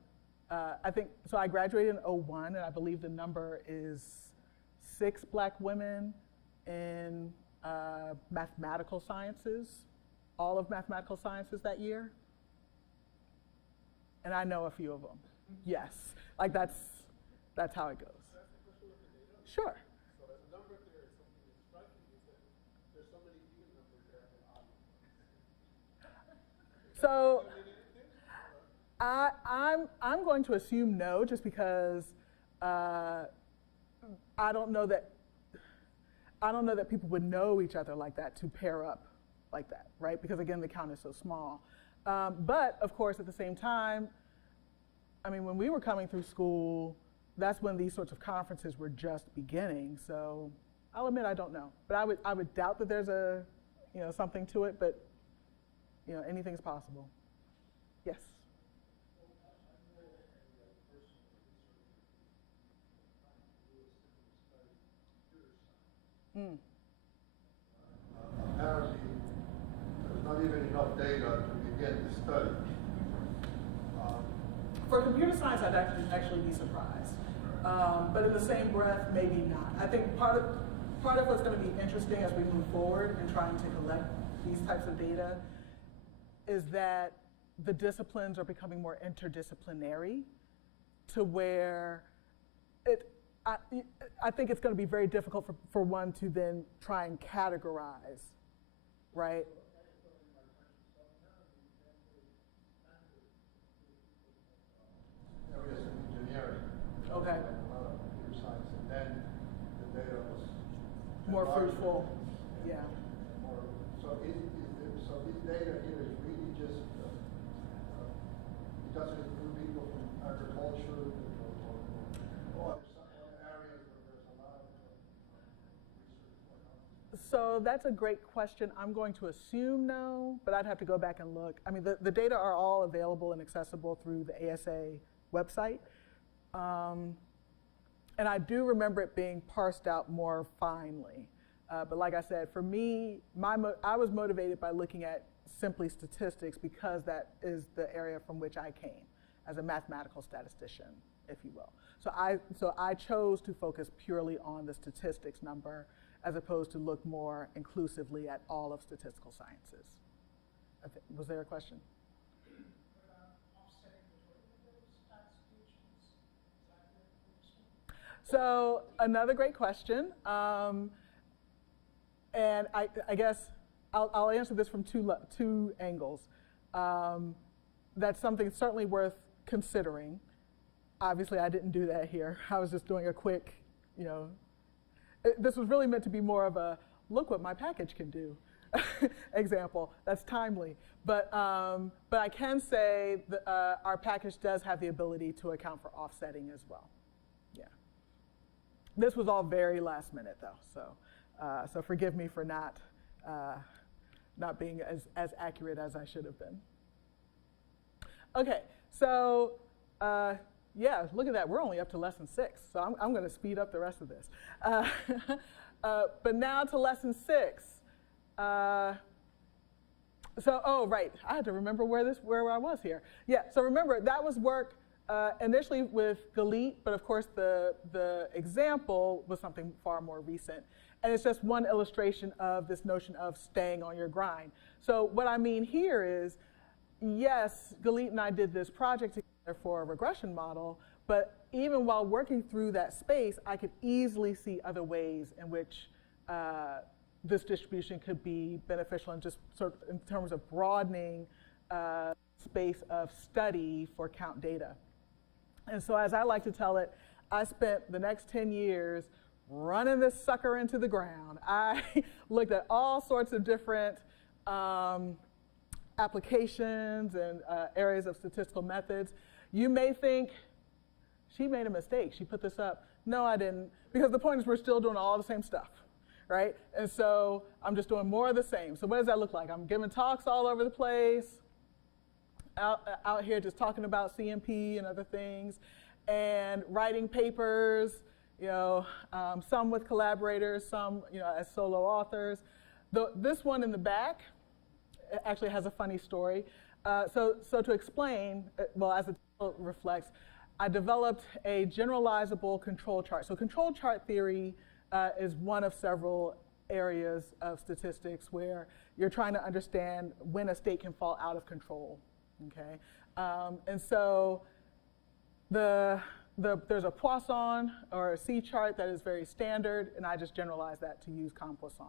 I graduated in 2001, and I believe the number is 6 black women in mathematical sciences, all of mathematical sciences that year. And I know a few of them. Yes, like that's how it goes. Sure. So as a number theory, something that's striking is that there's so many even numbers that have odd numbers. So I'm going to assume no, just because I don't know that people would know each other like that to pair up like that, right? Because again, the count is so small. But of course, at the same time, I mean, when we were coming through school, that's when these sorts of conferences were just beginning. So I'll admit I don't know, but I would doubt that there's something to it. But anything's possible. Yes. Apparently, there's not even enough data to begin the study. For computer science, I'd actually be surprised. But in the same breath, maybe not. I think part of what's going to be interesting as we move forward in trying to collect these types of data is that the disciplines are becoming more interdisciplinary, to where I think it's going to be very difficult for one to then try and categorize, right? Areas of engineering. Okay. A lot of computer science, and then the data was More larger. fruitful, yeah. So this data here is really just because it include people from agriculture or other areas where there's a lot of research going on. So that's a great question. I'm going to assume no, but I'd have to go back and look. I mean, the data are all available and accessible through the ASA website. And I do remember it being parsed out more finely. But like I said, for me, I was motivated by looking at simply statistics because that is the area from which I came as a mathematical statistician, if you will. So I chose to focus purely on the statistics number as opposed to look more inclusively at all of statistical sciences. Was there a question? So another great question. And I guess I'll answer this from two angles. That's something certainly worth considering. Obviously, I didn't do that here. I was just doing a quick, this was really meant to be more of a, look what my package can do example. That's timely. But I can say that our package does have the ability to account for offsetting as well. Yeah. This was all very last minute, though, so forgive me for not being as accurate as I should have been. Okay, so yeah, look at that. We're only up to lesson 6, so I'm going to speed up the rest of this. But now to lesson 6. Oh, right. I had to remember where I was here. Yeah. So remember, that was work initially with Galit, but of course the example was something far more recent. And it's just one illustration of this notion of staying on your grind. So what I mean here is, yes, Galit and I did this project together for a regression model, but even while working through that space, I could easily see other ways in which this distribution could be beneficial, and just sort of in terms of broadening space of study for count data. And so, as I like to tell it, I spent the next 10 years running this sucker into the ground. I looked at all sorts of different applications and areas of statistical methods. You may think, she made a mistake, she put this up. No, I didn't, because the point is we're still doing all the same stuff, right? And so I'm just doing more of the same. So what does that look like? I'm giving talks all over the place, out here just talking about CMP and other things, and writing papers, some with collaborators, some as solo authors. This one in the back actually has a funny story. So to explain, well, as the title reflects, I developed a generalizable control chart. So control chart theory is one of several areas of statistics where you're trying to understand when a state can fall out of control, okay? And so there's a Poisson or a C chart that is very standard, and I just generalized that to use Poisson.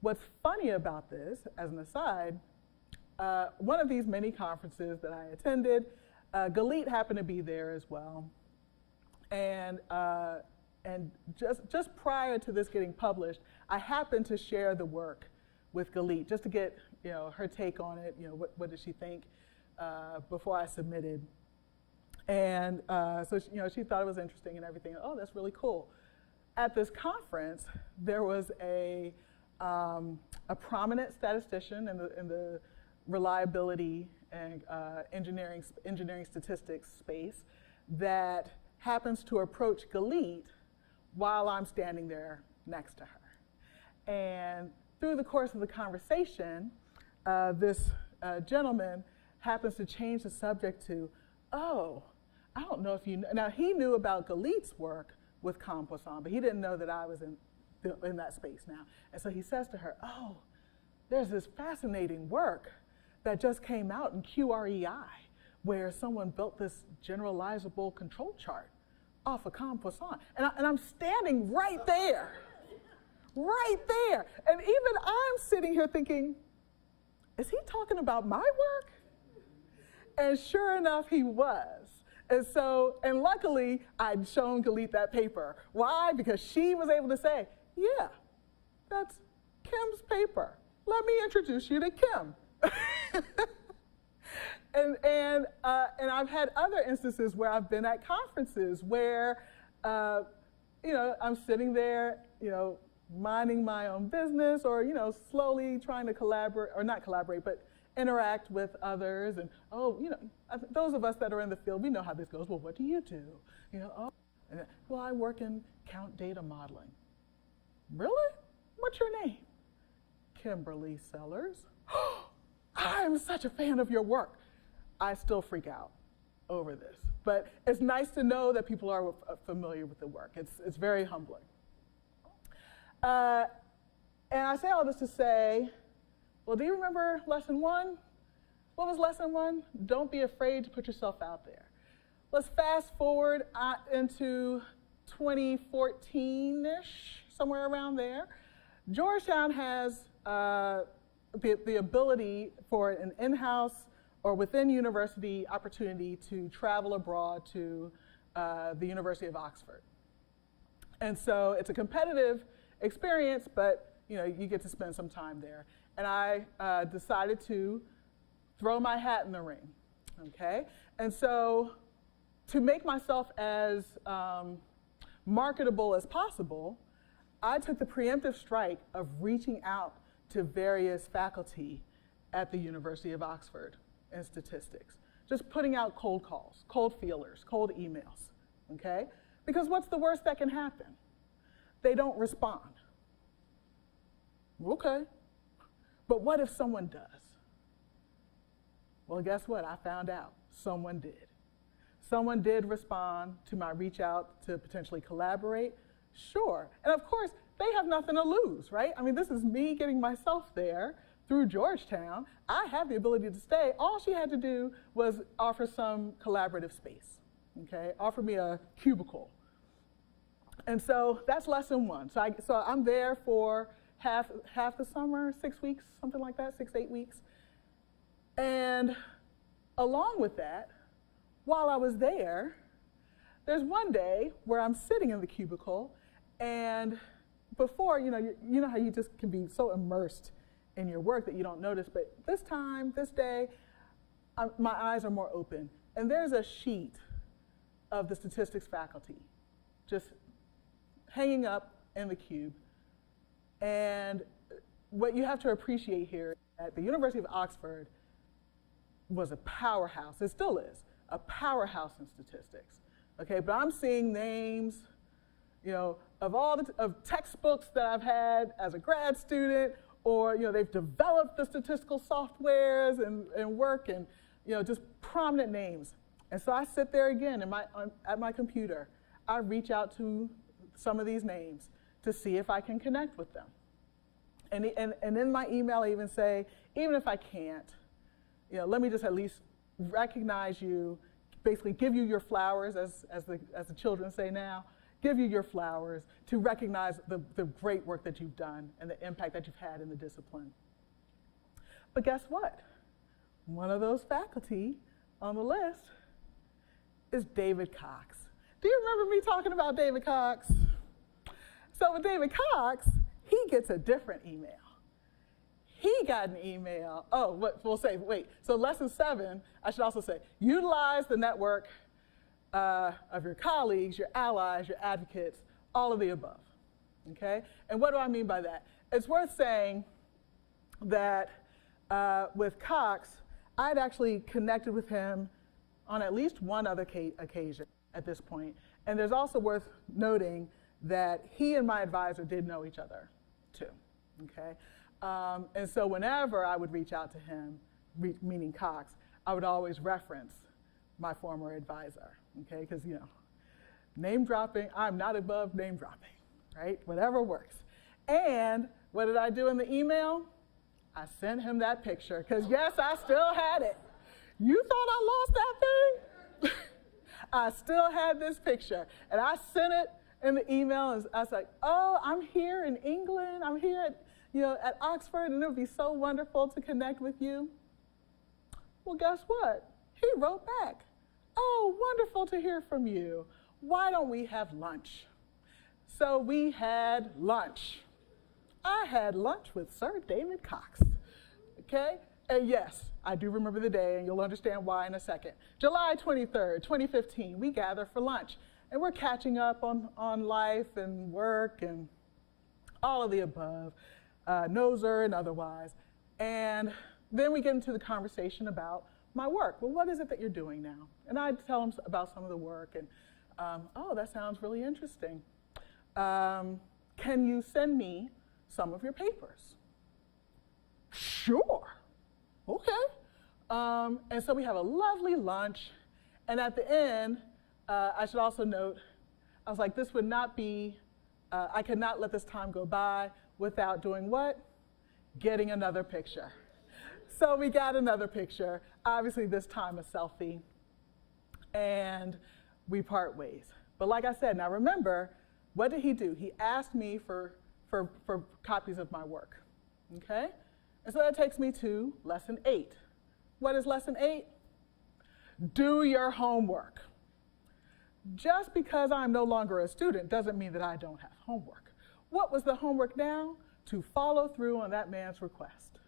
What's funny about this, as an aside, one of these many conferences that I attended, Galit happened to be there as well, and just prior to this getting published, I happened to share the work with Galit just to get her take on it. What did she think before I submitted, and so she thought it was interesting and everything. Oh, that's really cool. At this conference, there was a prominent statistician in the reliability and engineering statistics space that happens to approach Galit while I'm standing there next to her. And through the course of the conversation, this gentleman happens to change the subject to, oh, I don't know if you know. Now, he knew about Galit's work with Poisson, but he didn't know that I was in that space now. And so he says to her, oh, there's this fascinating work that just came out in QREI, where someone built this generalizable control chart off of Poisson. And I'm standing right there, right there. And even I'm sitting here thinking, is he talking about my work? And sure enough, he was. And luckily, I'd shown Galit that paper. Why? Because she was able to say, yeah, that's Kim's paper. Let me introduce you to Kim. And I've had other instances where I've been at conferences where, I'm sitting there, minding my own business, or, slowly trying to collaborate, or not collaborate, but interact with others. And, those of us that are in the field, we know how this goes. Well, what do you do? Well, I work in count data modeling. Really? What's your name? Kimberly Sellers. I'm such a fan of your work. I still freak out over this. But it's nice to know that people are familiar with the work. It's very humbling. And I say all this to say, well, do you remember lesson 1? What was lesson 1? Don't be afraid to put yourself out there. Let's fast forward into 2014-ish, somewhere around there. Georgetown has the ability for an in-house or within university opportunity to travel abroad to the University of Oxford. And so it's a competitive experience, but you get to spend some time there. And I decided to throw my hat in the ring, okay? And so to make myself as marketable as possible, I took the preemptive strike of reaching out to various faculty at the University of Oxford in statistics. Just putting out cold calls, cold feelers, cold emails, okay? Because what's the worst that can happen? They don't respond. Okay, but what if someone does? Well, guess what? I found out someone did. Someone did respond to my reach out to potentially collaborate. Sure, and of course, they have nothing to lose, right? I mean, this is me getting myself there through Georgetown. I have the ability to stay. All she had to do was offer some collaborative space, okay? Offered me a cubicle. And so that's lesson one. So I'm there for half the summer, 6 weeks, something like that, 6 to 8 weeks. And along with that, while I was there, there's one day where I'm sitting in the cubicle, and before, you know how you just can be so immersed in your work that you don't notice, but this day, my eyes are more open. And there's a sheet of the statistics faculty just hanging up in the cube. And what you have to appreciate here is that the University of Oxford was a powerhouse, it still is, a powerhouse in statistics, okay? But I'm seeing names, of all of textbooks that I've had as a grad student, or, they've developed the statistical softwares and work, and, just prominent names. And so I sit there again at my computer. I reach out to some of these names to see if I can connect with them. And in my email, I even say, even if I can't, let me just at least recognize you, basically give you your flowers, as the children say now, give you your flowers to recognize the great work that you've done and the impact that you've had in the discipline. But guess what? One of those faculty on the list is David Cox. Do you remember me talking about David Cox? So with David Cox, he gets a different email. He got an email. So lesson 7, I should also say, utilize the network of your colleagues, your allies, your advocates, all of the above, okay? And what do I mean by that? It's worth saying that with Cox, I'd actually connected with him on at least one other occasion at this point. And there's also worth noting that he and my advisor did know each other too, okay? And so whenever I would reach out to him, meaning Cox, I would always reference my former advisor, okay? Because, name dropping, I'm not above name dropping, right? Whatever works. And what did I do in the email? I sent him that picture, because yes, I still had it. You thought I lost that thing? I still had this picture, and I sent it in the email, and I was like, oh, I'm here in England, I'm here at Oxford, and it would be so wonderful to connect with you. Well, guess what? He wrote back, oh, wonderful to hear from you. Why don't we have lunch? So we had lunch. I had lunch with Sir David Cox, okay? And yes, I do remember the day, and you'll understand why in a second. July 23rd, 2015, we gather for lunch, and we're catching up on life and work and all of the above, NOSER and otherwise. And then we get into the conversation about my work. Well, what is it that you're doing now? And I tell him about some of the work, and oh, that sounds really interesting. Can you send me some of your papers? Sure. Okay. And so we have a lovely lunch, and at the end, I should also note, I was like, this would not be, I could not let this time go by without doing what? Getting another picture. So we got another picture, obviously this time a selfie, and we part ways. But like I said, now remember, what did he do? He asked me for copies of my work, okay? And so that takes me to lesson 8. What is lesson 8? Do your homework. Just because I'm no longer a student doesn't mean that I don't have homework. What was the homework now? To follow through on that man's request,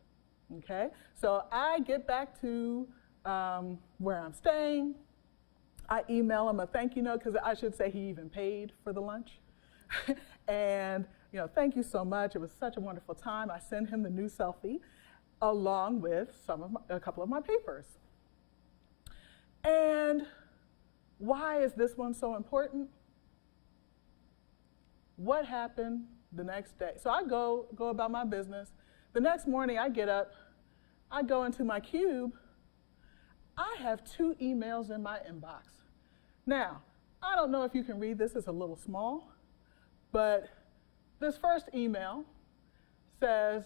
okay? So I get back to where I'm staying. I email him a thank you note, because I should say he even paid for the lunch. And, thank you so much. It was such a wonderful time. I send him the new selfie along with a couple of my papers. And why is this one so important? What happened the next day? So I go about my business. The next morning I get up, I go into my cube, I have 2 emails in my inbox. Now, I don't know if you can read this, it's a little small, but this first email says,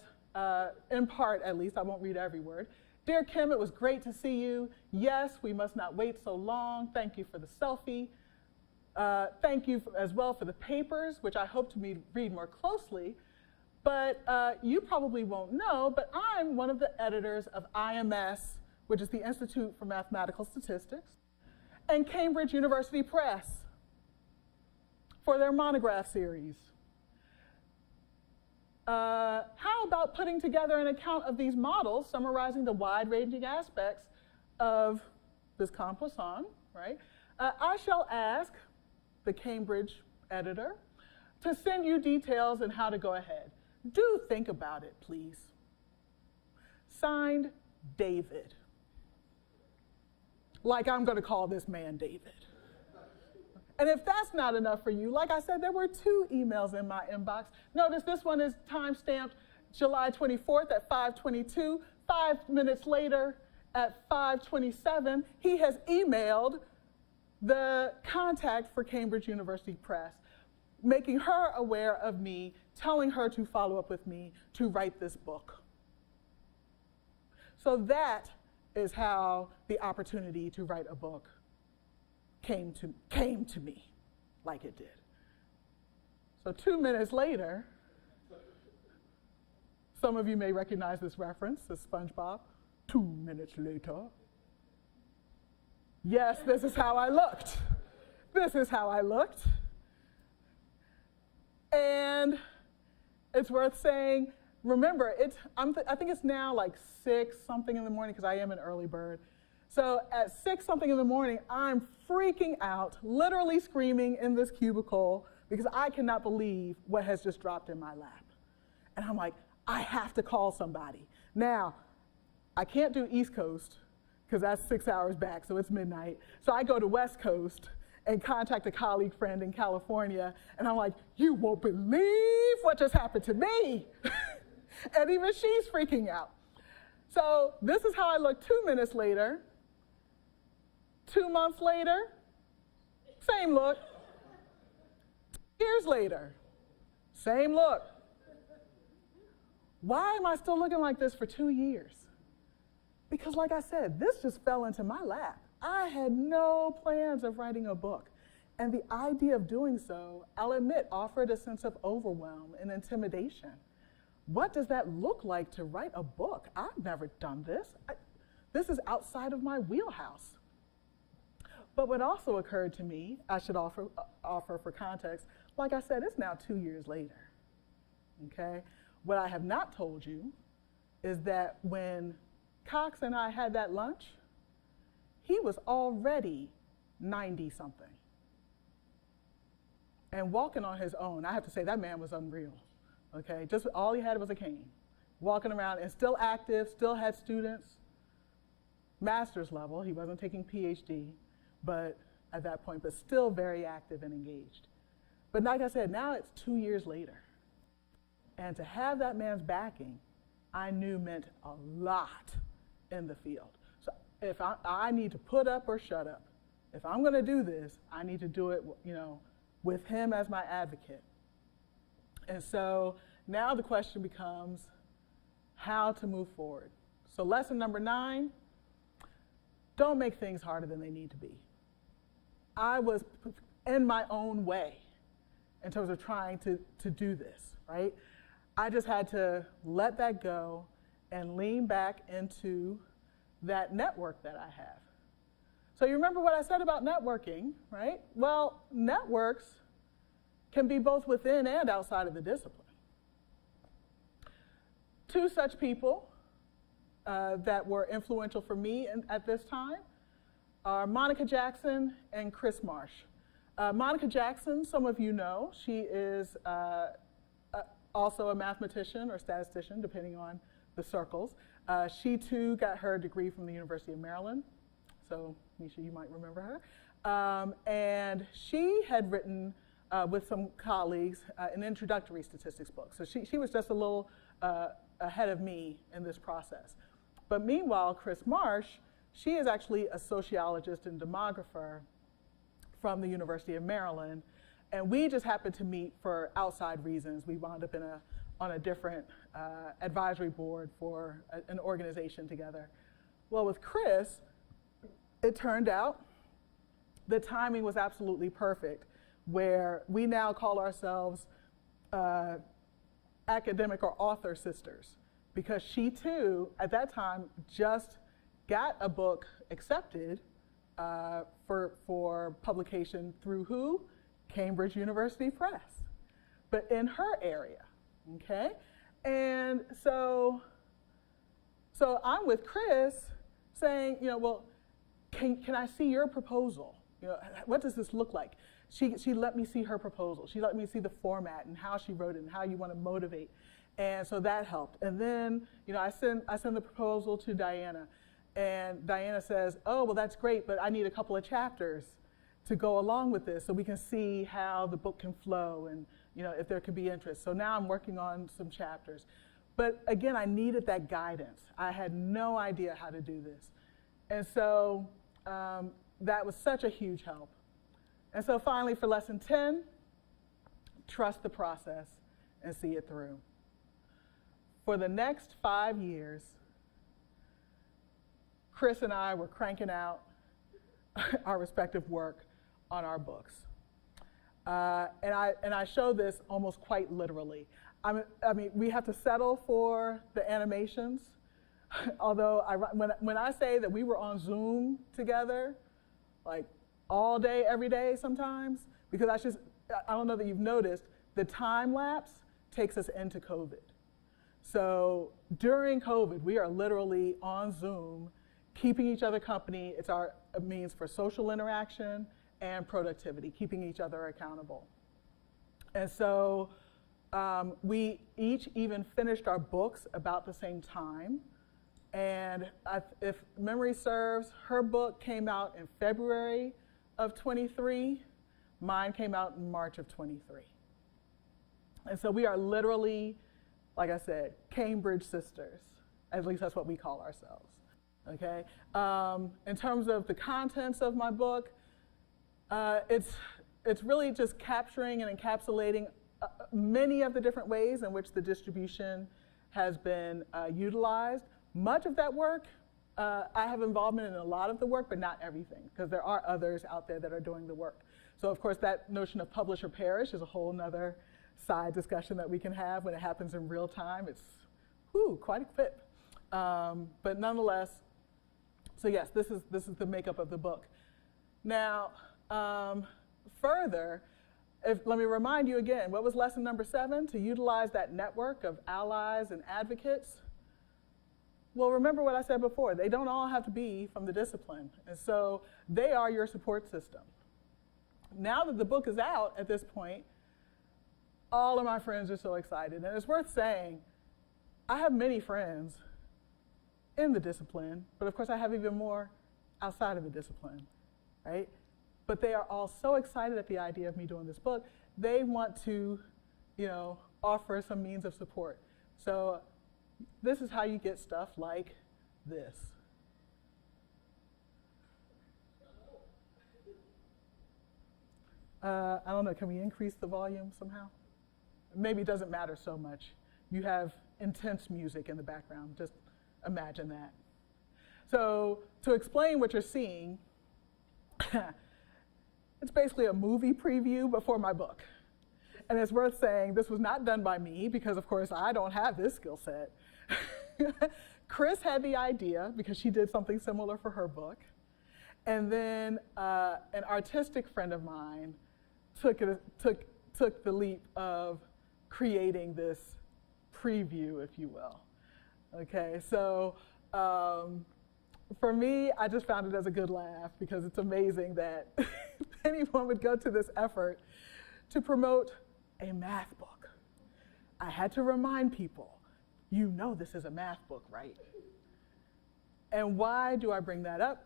in part at least, I won't read every word, Dear Kim, it was great to see you. Yes, we must not wait so long. Thank you for the selfie. Thank you as well for the papers, which I hope to read more closely. But you probably won't know, but I'm one of the editors of IMS, which is the Institute for Mathematical Statistics, and Cambridge University Press for their monograph series. How about putting together an account of these models summarizing the wide-ranging aspects of this Poisson, right? I shall ask the Cambridge editor to send you details on how to go ahead. Do think about it, please. Signed, David. Like I'm going to call this man David. And if that's not enough for you, like I said, there were 2 emails in my inbox. Notice this one is time-stamped July 24th at 5:22. 5 minutes later at 5:27, he has emailed the contact for Cambridge University Press, making her aware of me, telling her to follow up with me to write this book. So that is how the opportunity to write a book came to me, like it did. So 2 minutes later, some of you may recognize this reference, the SpongeBob. 2 minutes later. Yes, this is how I looked. This is how I looked. And it's worth saying, remember, I think it's now like 6 something in the morning because I am an early bird. So at 6 something in the morning, I'm freaking out, literally screaming in this cubicle because I cannot believe what has just dropped in my lap. And I'm like, I have to call somebody. Now, I can't do East Coast because that's 6 hours back, so it's midnight. So I go to West Coast and contact a colleague friend in California, and I'm like, you won't believe what just happened to me. And even she's freaking out. So this is how I look 2 minutes later. 2 months later, same look. 2 years later, same look. Why am I still looking like this for 2 years? Because like I said, this just fell into my lap. I had no plans of writing a book. And the idea of doing so, I'll admit, offered a sense of overwhelm and intimidation. What does that look like to write a book? I've never done this. This is outside of my wheelhouse. But what also occurred to me, I should offer for context, like I said, it's now 2 years later, okay? What I have not told you is that when Cox and I had that lunch, he was already 90-something and walking on his own. I have to say, that man was unreal, okay? Just all he had was a cane, walking around and still active, still had students, master's level. He wasn't taking PhD, but at that point, but still very active and engaged. But like I said, now it's 2 years later. And to have that man's backing, I knew meant a lot in the field. So if I need to put up or shut up. If I'm going to do this, I need to do it, with him as my advocate. And so now the question becomes how to move forward. So lesson number 9, don't make things harder than they need to be. I was in my own way in terms of trying to do this, right? I just had to let that go and lean back into that network that I have. So you remember what I said about networking, right? Well, networks can be both within and outside of the discipline. 2 such people that were influential for me at this time are Monica Jackson and Chris Marsh. Monica Jackson, some of you know, she is also a mathematician or statistician, depending on the circles. She too got her degree from the University of Maryland, so Misha, you might remember her. And she had written with some colleagues an introductory statistics book. So she was just a little ahead of me in this process. But meanwhile, Chris Marsh, she is actually a sociologist and demographer from the University of Maryland. And we just happened to meet for outside reasons. We wound up on a different advisory board for an organization together. Well, with Chris, it turned out the timing was absolutely perfect, where we now call ourselves academic or author sisters, because she too, at that time, just got a book accepted for publication through who? Cambridge University Press, but in her area, okay? And so I'm with Chris saying, well, can I see your proposal? What does this look like? She let me see her proposal. She let me see the format and how she wrote it and how you want to motivate. And so that helped. And then, I send the proposal to Diana, and Diana says, oh, well, that's great, but I need a couple of chapters to go along with this so we can see how the book can flow and, if there could be interest. So now I'm working on some chapters. But again, I needed that guidance. I had no idea how to do this. And so that was such a huge help. And so finally, for lesson 10, trust the process and see it through. For the next 5 years, Chris and I were cranking out our respective work on our books. And I show this almost quite literally. I mean, we have to settle for the animations. Although when I say that we were on Zoom together, like all day, every day sometimes, because I don't know that you've noticed, the time lapse takes us into COVID. So during COVID, we are literally on Zoom, keeping each other company. It's our means for social interaction and productivity, keeping each other accountable. And so we each even finished our books about the same time. And if memory serves, her book came out in February of 23. Mine came out in March of 23. And so we are literally, like I said, Cambridge sisters. At least that's what we call ourselves, okay? In terms of the contents of my book, it's really just capturing and encapsulating many of the different ways in which the distribution has been utilized. Much of that work, I have involvement in a lot of the work, but not everything, because there are others out there that are doing the work. So of course that notion of publish or perish is a whole nother side discussion that we can have when it happens in real time. It's quite a fit. But nonetheless, so yes, this is the makeup of the book. Now, further, let me remind you again, what was lesson number 7? To utilize that network of allies and advocates. Well, remember what I said before, they don't all have to be from the discipline. And so they are your support system. Now that the book is out at this point, all of my friends are so excited. And it's worth saying, I have many friends in the discipline, but of course I have even more outside of the discipline, right? But they are all so excited at the idea of me doing this book, they want to, offer some means of support. So this is how you get stuff like this. I don't know, can we increase the volume somehow? Maybe it doesn't matter so much. You have intense music in the background, just imagine that. So to explain what you're seeing, it's basically a movie preview before my book. And it's worth saying this was not done by me because of course I don't have this skill set. Chris had the idea because she did something similar for her book. And then an artistic friend of mine took the leap of creating this preview, if you will. Okay, so for me, I just found it as a good laugh because it's amazing that anyone would go to this effort to promote a math book. I had to remind people, this is a math book, right? And why do I bring that up?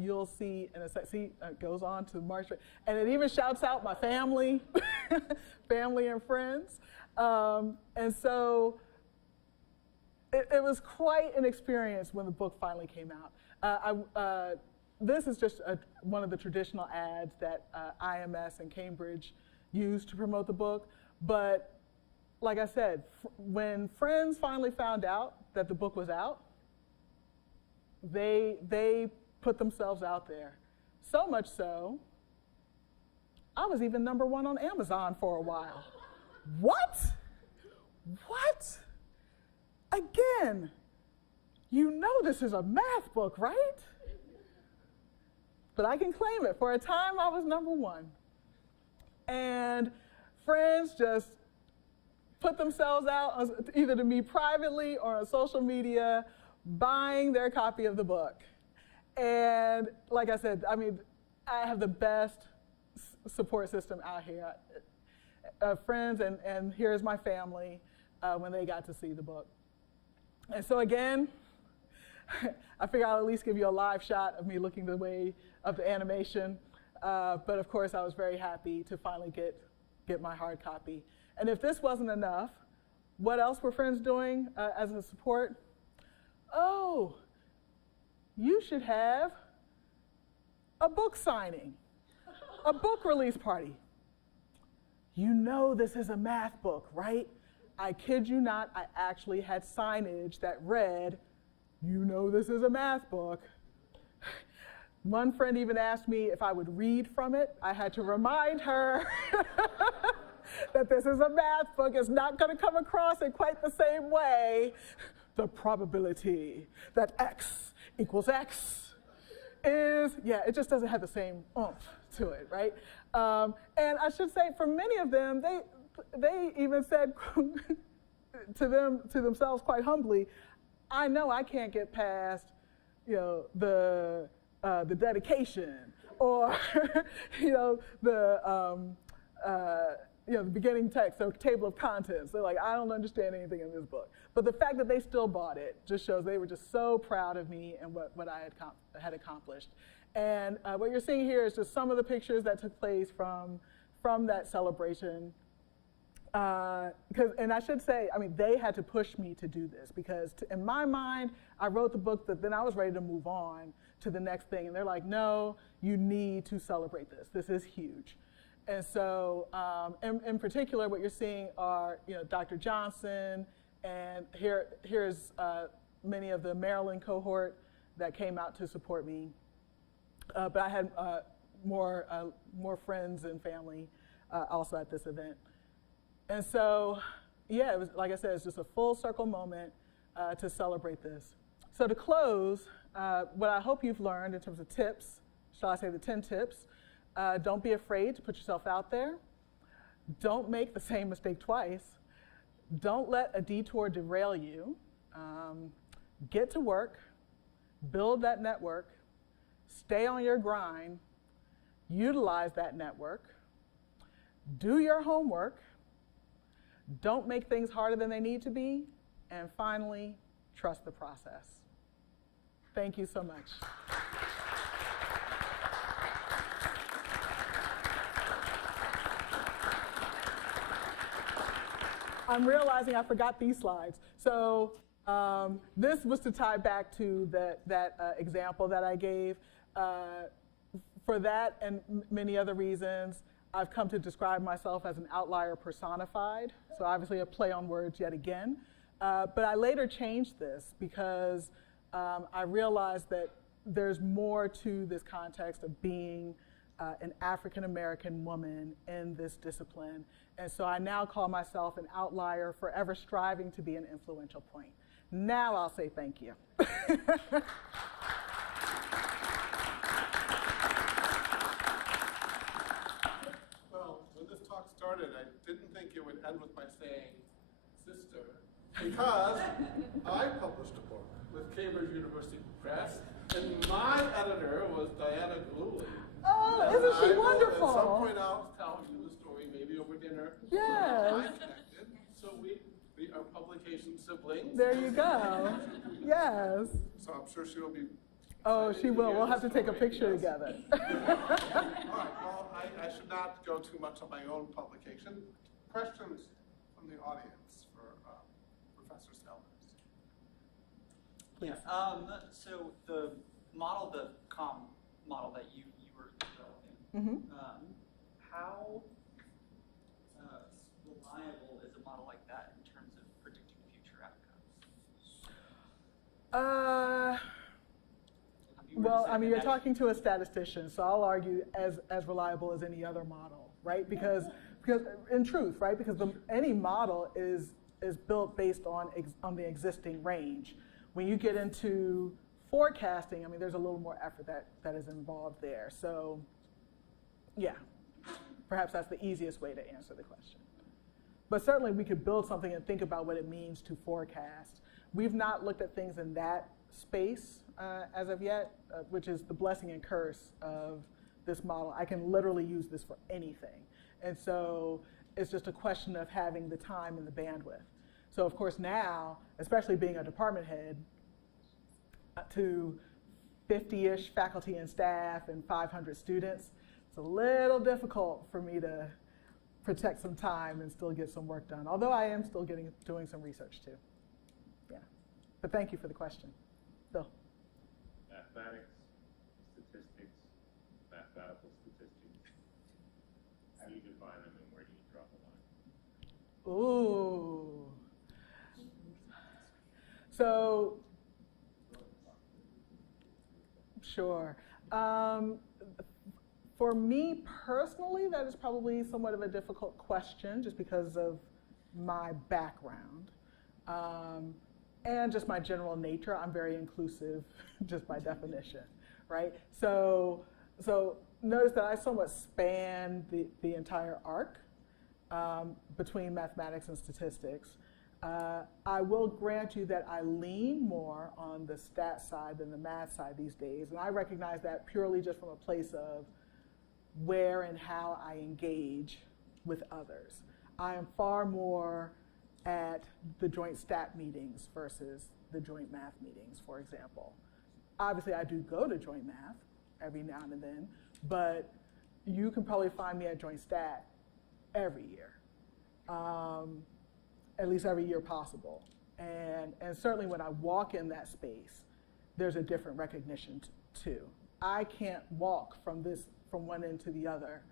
You'll see in a second, it goes on to March, and it even shouts out my family, family and friends. And so it was quite an experience when the book finally came out. This is just one of the traditional ads that IMS and Cambridge used to promote the book. But like I said, when friends finally found out that the book was out, They put themselves out there. So much so, I was even #1 on Amazon for a while. What? What? Again, you know this is a math book, right? But I can claim it. For a time, I was #1. And friends just put themselves out, either to me privately or on social media, buying their copy of the book. And like I said, I mean, I have the best support system out here. Friends, and here's my family when they got to see the book. And so again, I figure I'll at least give you a live shot of me looking the way of the animation. But of course, I was very happy to finally get my hard copy. And if this wasn't enough, what else were friends doing as a support? Oh, you should have a book signing, a book release party. You know this is a math book, right? I kid you not, I actually had signage that read, you know this is a math book. One friend even asked me if I would read from it. I had to remind her that this is a math book. It's not going to come across in quite the same way. The probability that X equals X is, yeah, it just doesn't have the same oomph to it, right? And I should say, for many of them, they even said to themselves quite humbly, I know I can't get past, you know, the dedication, or the beginning text or table of contents. They're like, I don't understand anything in this book. But the fact that they still bought it just shows they were just so proud of me and what I had accomplished. And what you're seeing here is just some of the pictures that took place from that celebration. And I should say, I mean, they had to push me to do this because in my mind, I wrote the book that then I was ready to move on to the next thing. And they're like, no, you need to celebrate this. This is huge. And so in particular, what you're seeing are, Dr. Johnson, and here's many of the Maryland cohort that came out to support me. But I had more friends and family also at this event. And so, yeah, it was, like I said, it's just a full circle moment to celebrate this. So to close, what I hope you've learned in terms of tips, shall I say the 10 tips, don't be afraid to put yourself out there. Don't make the same mistake twice. Don't let a detour derail you. Get to work, build that network, stay on your grind, utilize that network, do your homework, don't make things harder than they need to be, and finally, trust the process. Thank you so much. I'm realizing I forgot these slides. So this was to tie back to that example that I gave. For that and many other reasons, I've come to describe myself as an outlier personified. So obviously a play on words yet again. But I later changed this because I realized that there's more to this context of being an African-American woman in this discipline. And so I now call myself an outlier, forever striving to be an influential point. Now I'll say thank you. Well, when this talk started, I didn't think it would end with my saying sister, because I published a book with Cambridge University Press, and my editor was Diana Glooly. Oh, isn't she wonderful? At some point I'll tell you the story, maybe over dinner. Yes. I connected, so we are publication siblings. There you go. Yes. So I'm sure she'll be. Oh, she will. We'll have to take a picture together. All right, well, I should not go too much on my own publication. Questions from the audience for Professor Sellers? Please. Yeah, so the model, the COM model that you were developing, how reliable is a model like that in terms of predicting future outcomes? I mean, you're talking to a statistician, so I'll argue as reliable as any other model, right? Because in truth, right? Because any model is built based on the existing range. When you get into forecasting, I mean, there's a little more effort that is involved there. So, yeah, perhaps that's the easiest way to answer the question. But certainly we could build something and think about what it means to forecast. We've not looked at things in that space as of yet, which is the blessing and curse of this model. I can literally use this for anything. And so it's just a question of having the time and the bandwidth. So of course now, especially being a department head, to 50-ish faculty and staff and 500 students, it's a little difficult for me to protect some time and still get some work done, although I am still doing some research too. Yeah, but thank you for the question. Bill. Mathematics, statistics, mathematical statistics. How do you define them and where do you draw the line? Ooh. So, sure. For me personally, that is probably somewhat of a difficult question just because of my background and just my general nature. I'm very inclusive just by definition, right? So notice that I somewhat span the entire arc between mathematics and statistics. I will grant you that I lean more on the stat side than the math side these days, and I recognize that purely just from a place of where and how I engage with others. I am far more at the joint stat meetings versus the joint math meetings, for example. Obviously, I do go to joint math every now and then, but you can probably find me at joint stat every year, at least every year possible. And certainly when I walk in that space, there's a different recognition too. I can't walk from one end to the other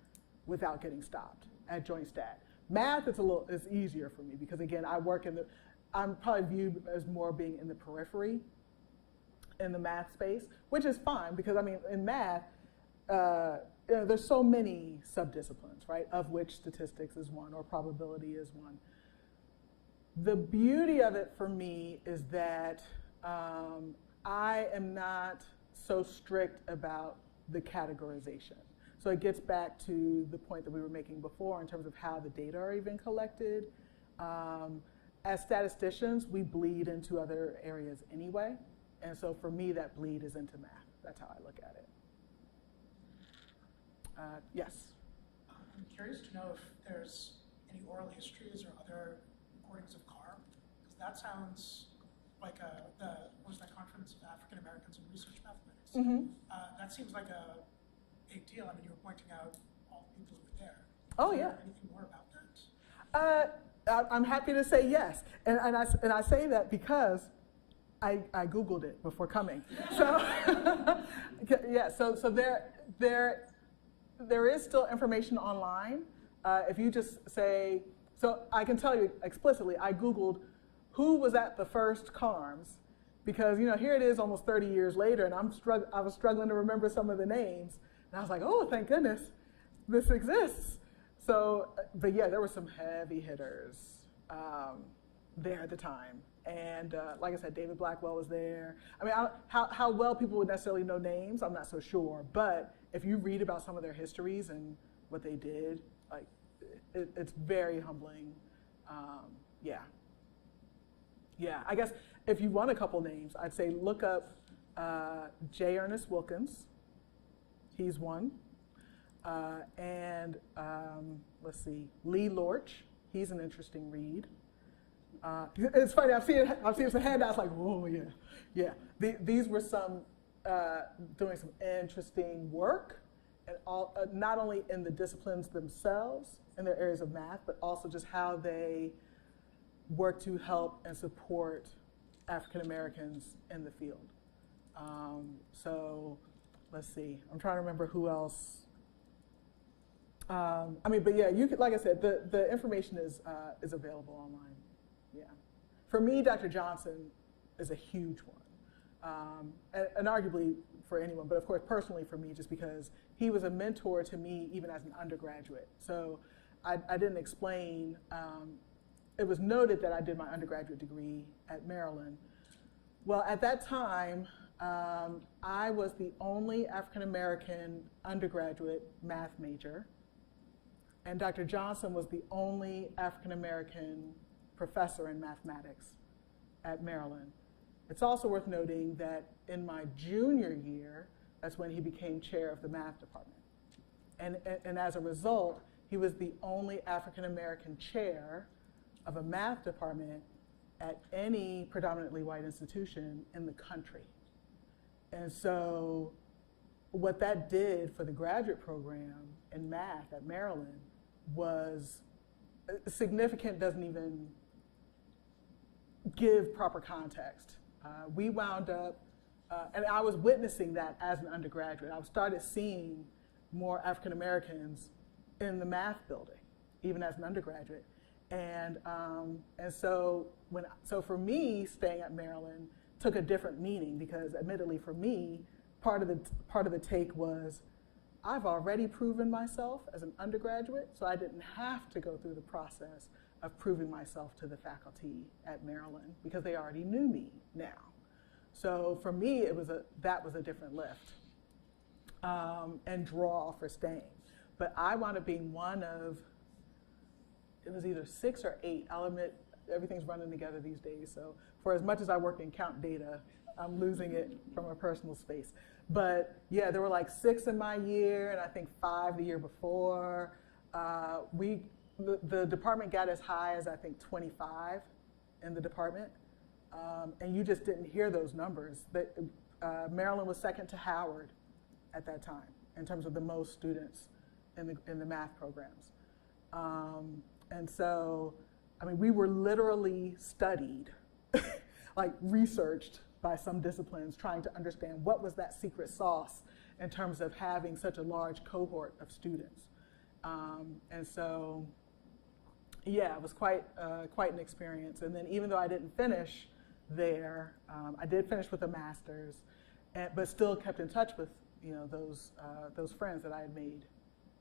without getting stopped at joint stat. Math is easier for me because again, I'm probably viewed as more being in the periphery in the math space, which is fine because I mean, in math, there's so many subdisciplines, right? Of which statistics is one or probability is one. The beauty of it for me is that I am not so strict about the categorization. So it gets back to the point that we were making before in terms of how the data are even collected. As statisticians, we bleed into other areas anyway. And so for me, that bleed is into math. That's how I look at it. Yes? I'm curious to know if there's any oral histories or other recordings of CARM, because that sounds like what was that Conference of African Americans in Research Mathematics? Mm-hmm. That seems like a big deal. I mean, you were pointing out all the people who were there. Oh, Is yeah. there anything more about that? I'm happy to say yes. And I say that because I Googled it before coming. So, yeah, so there is still information online. If you just say, so I can tell you explicitly, I Googled who was at the first CARMs, because here it is almost 30 years later, and I was struggling to remember some of the names. And I was like, oh, thank goodness, this exists. So, but yeah, there were some heavy hitters there at the time. And like I said, David Blackwell was there. I mean, how well people would necessarily know names, I'm not so sure. But if you read about some of their histories and what they did, like, it's very humbling. Yeah. Yeah, I guess if you want a couple names, I'd say look up J. Ernest Wilkins. He's one. And let's see, Lee Lorch. He's an interesting read. It's funny, I've seen some handouts like, oh yeah, yeah. These were some doing some interesting work, and all, not only in the disciplines themselves, in their areas of math, but also just how they work to help and support African Americans in the field. So let's see, I'm trying to remember who else. I mean, but yeah, you could, like I said, the information is available online. Yeah, for me, Dr. Johnson is a huge one and arguably for anyone, but of course personally for me, just because he was a mentor to me even as an undergraduate. So I didn't explain, it was noted that I did my undergraduate degree at Maryland. Well, at that time, I was the only African-American undergraduate math major, and Dr. Johnson was the only African-American professor in mathematics at Maryland. It's also worth noting that in my junior year, that's when he became chair of the math department. And as a result, he was the only African-American chair of a math department at any predominantly white institution in the country. And so what that did for the graduate program in math at Maryland was significant, doesn't even give proper context. We wound up, and I was witnessing that as an undergraduate. I started seeing more African Americans in the math building, even as an undergraduate. And so for me, staying at Maryland took a different meaning, because admittedly for me, part of the take was, I've already proven myself as an undergraduate, so I didn't have to go through the process of proving myself to the faculty at Maryland, because they already knew me now. So for me, that was a different lift and draw for staying. But I wound up being one of, it was either 6 or 8. I'll admit, everything's running together these days. So for as much as I worked in count data, I'm losing it from a personal space. But yeah, there were like 6 in my year, and I think 5 the year before. The department got as high as, I think, 25 in the department. And you just didn't hear those numbers. Maryland was second to Howard at that time in terms of the most students in the math programs. And so, I mean, we were literally studied, like researched by some disciplines, trying to understand what was that secret sauce in terms of having such a large cohort of students. And so, yeah, it was quite an experience. And then even though I didn't finish there, I did finish with a master's, but still kept in touch with those friends that I had made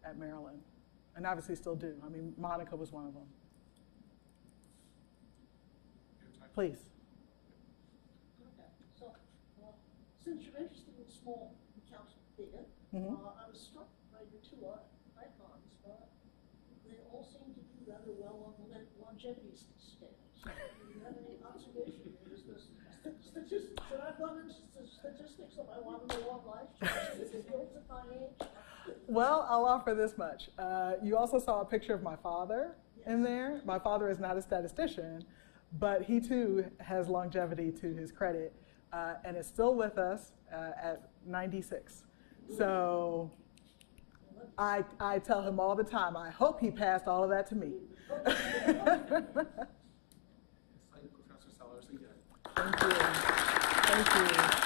at Maryland, and obviously still do. I mean, Monica was one of them. Please. Okay, so since you're interested in small accounts data, I was struck by your 2 icons, but they all seem to do rather well on the longevity scale. So do you have any observation? Is this statistics? Should I have gone into statistics if I wanted a long life? Is it guilt at my age? Well, I'll offer this much. You also saw a picture of my father in there. My father is not a statistician, but he too has longevity to his credit, and is still with us at 96. So I tell him all the time, I hope he passed all of that to me. Professor Sellers again. Thank you. Thank you.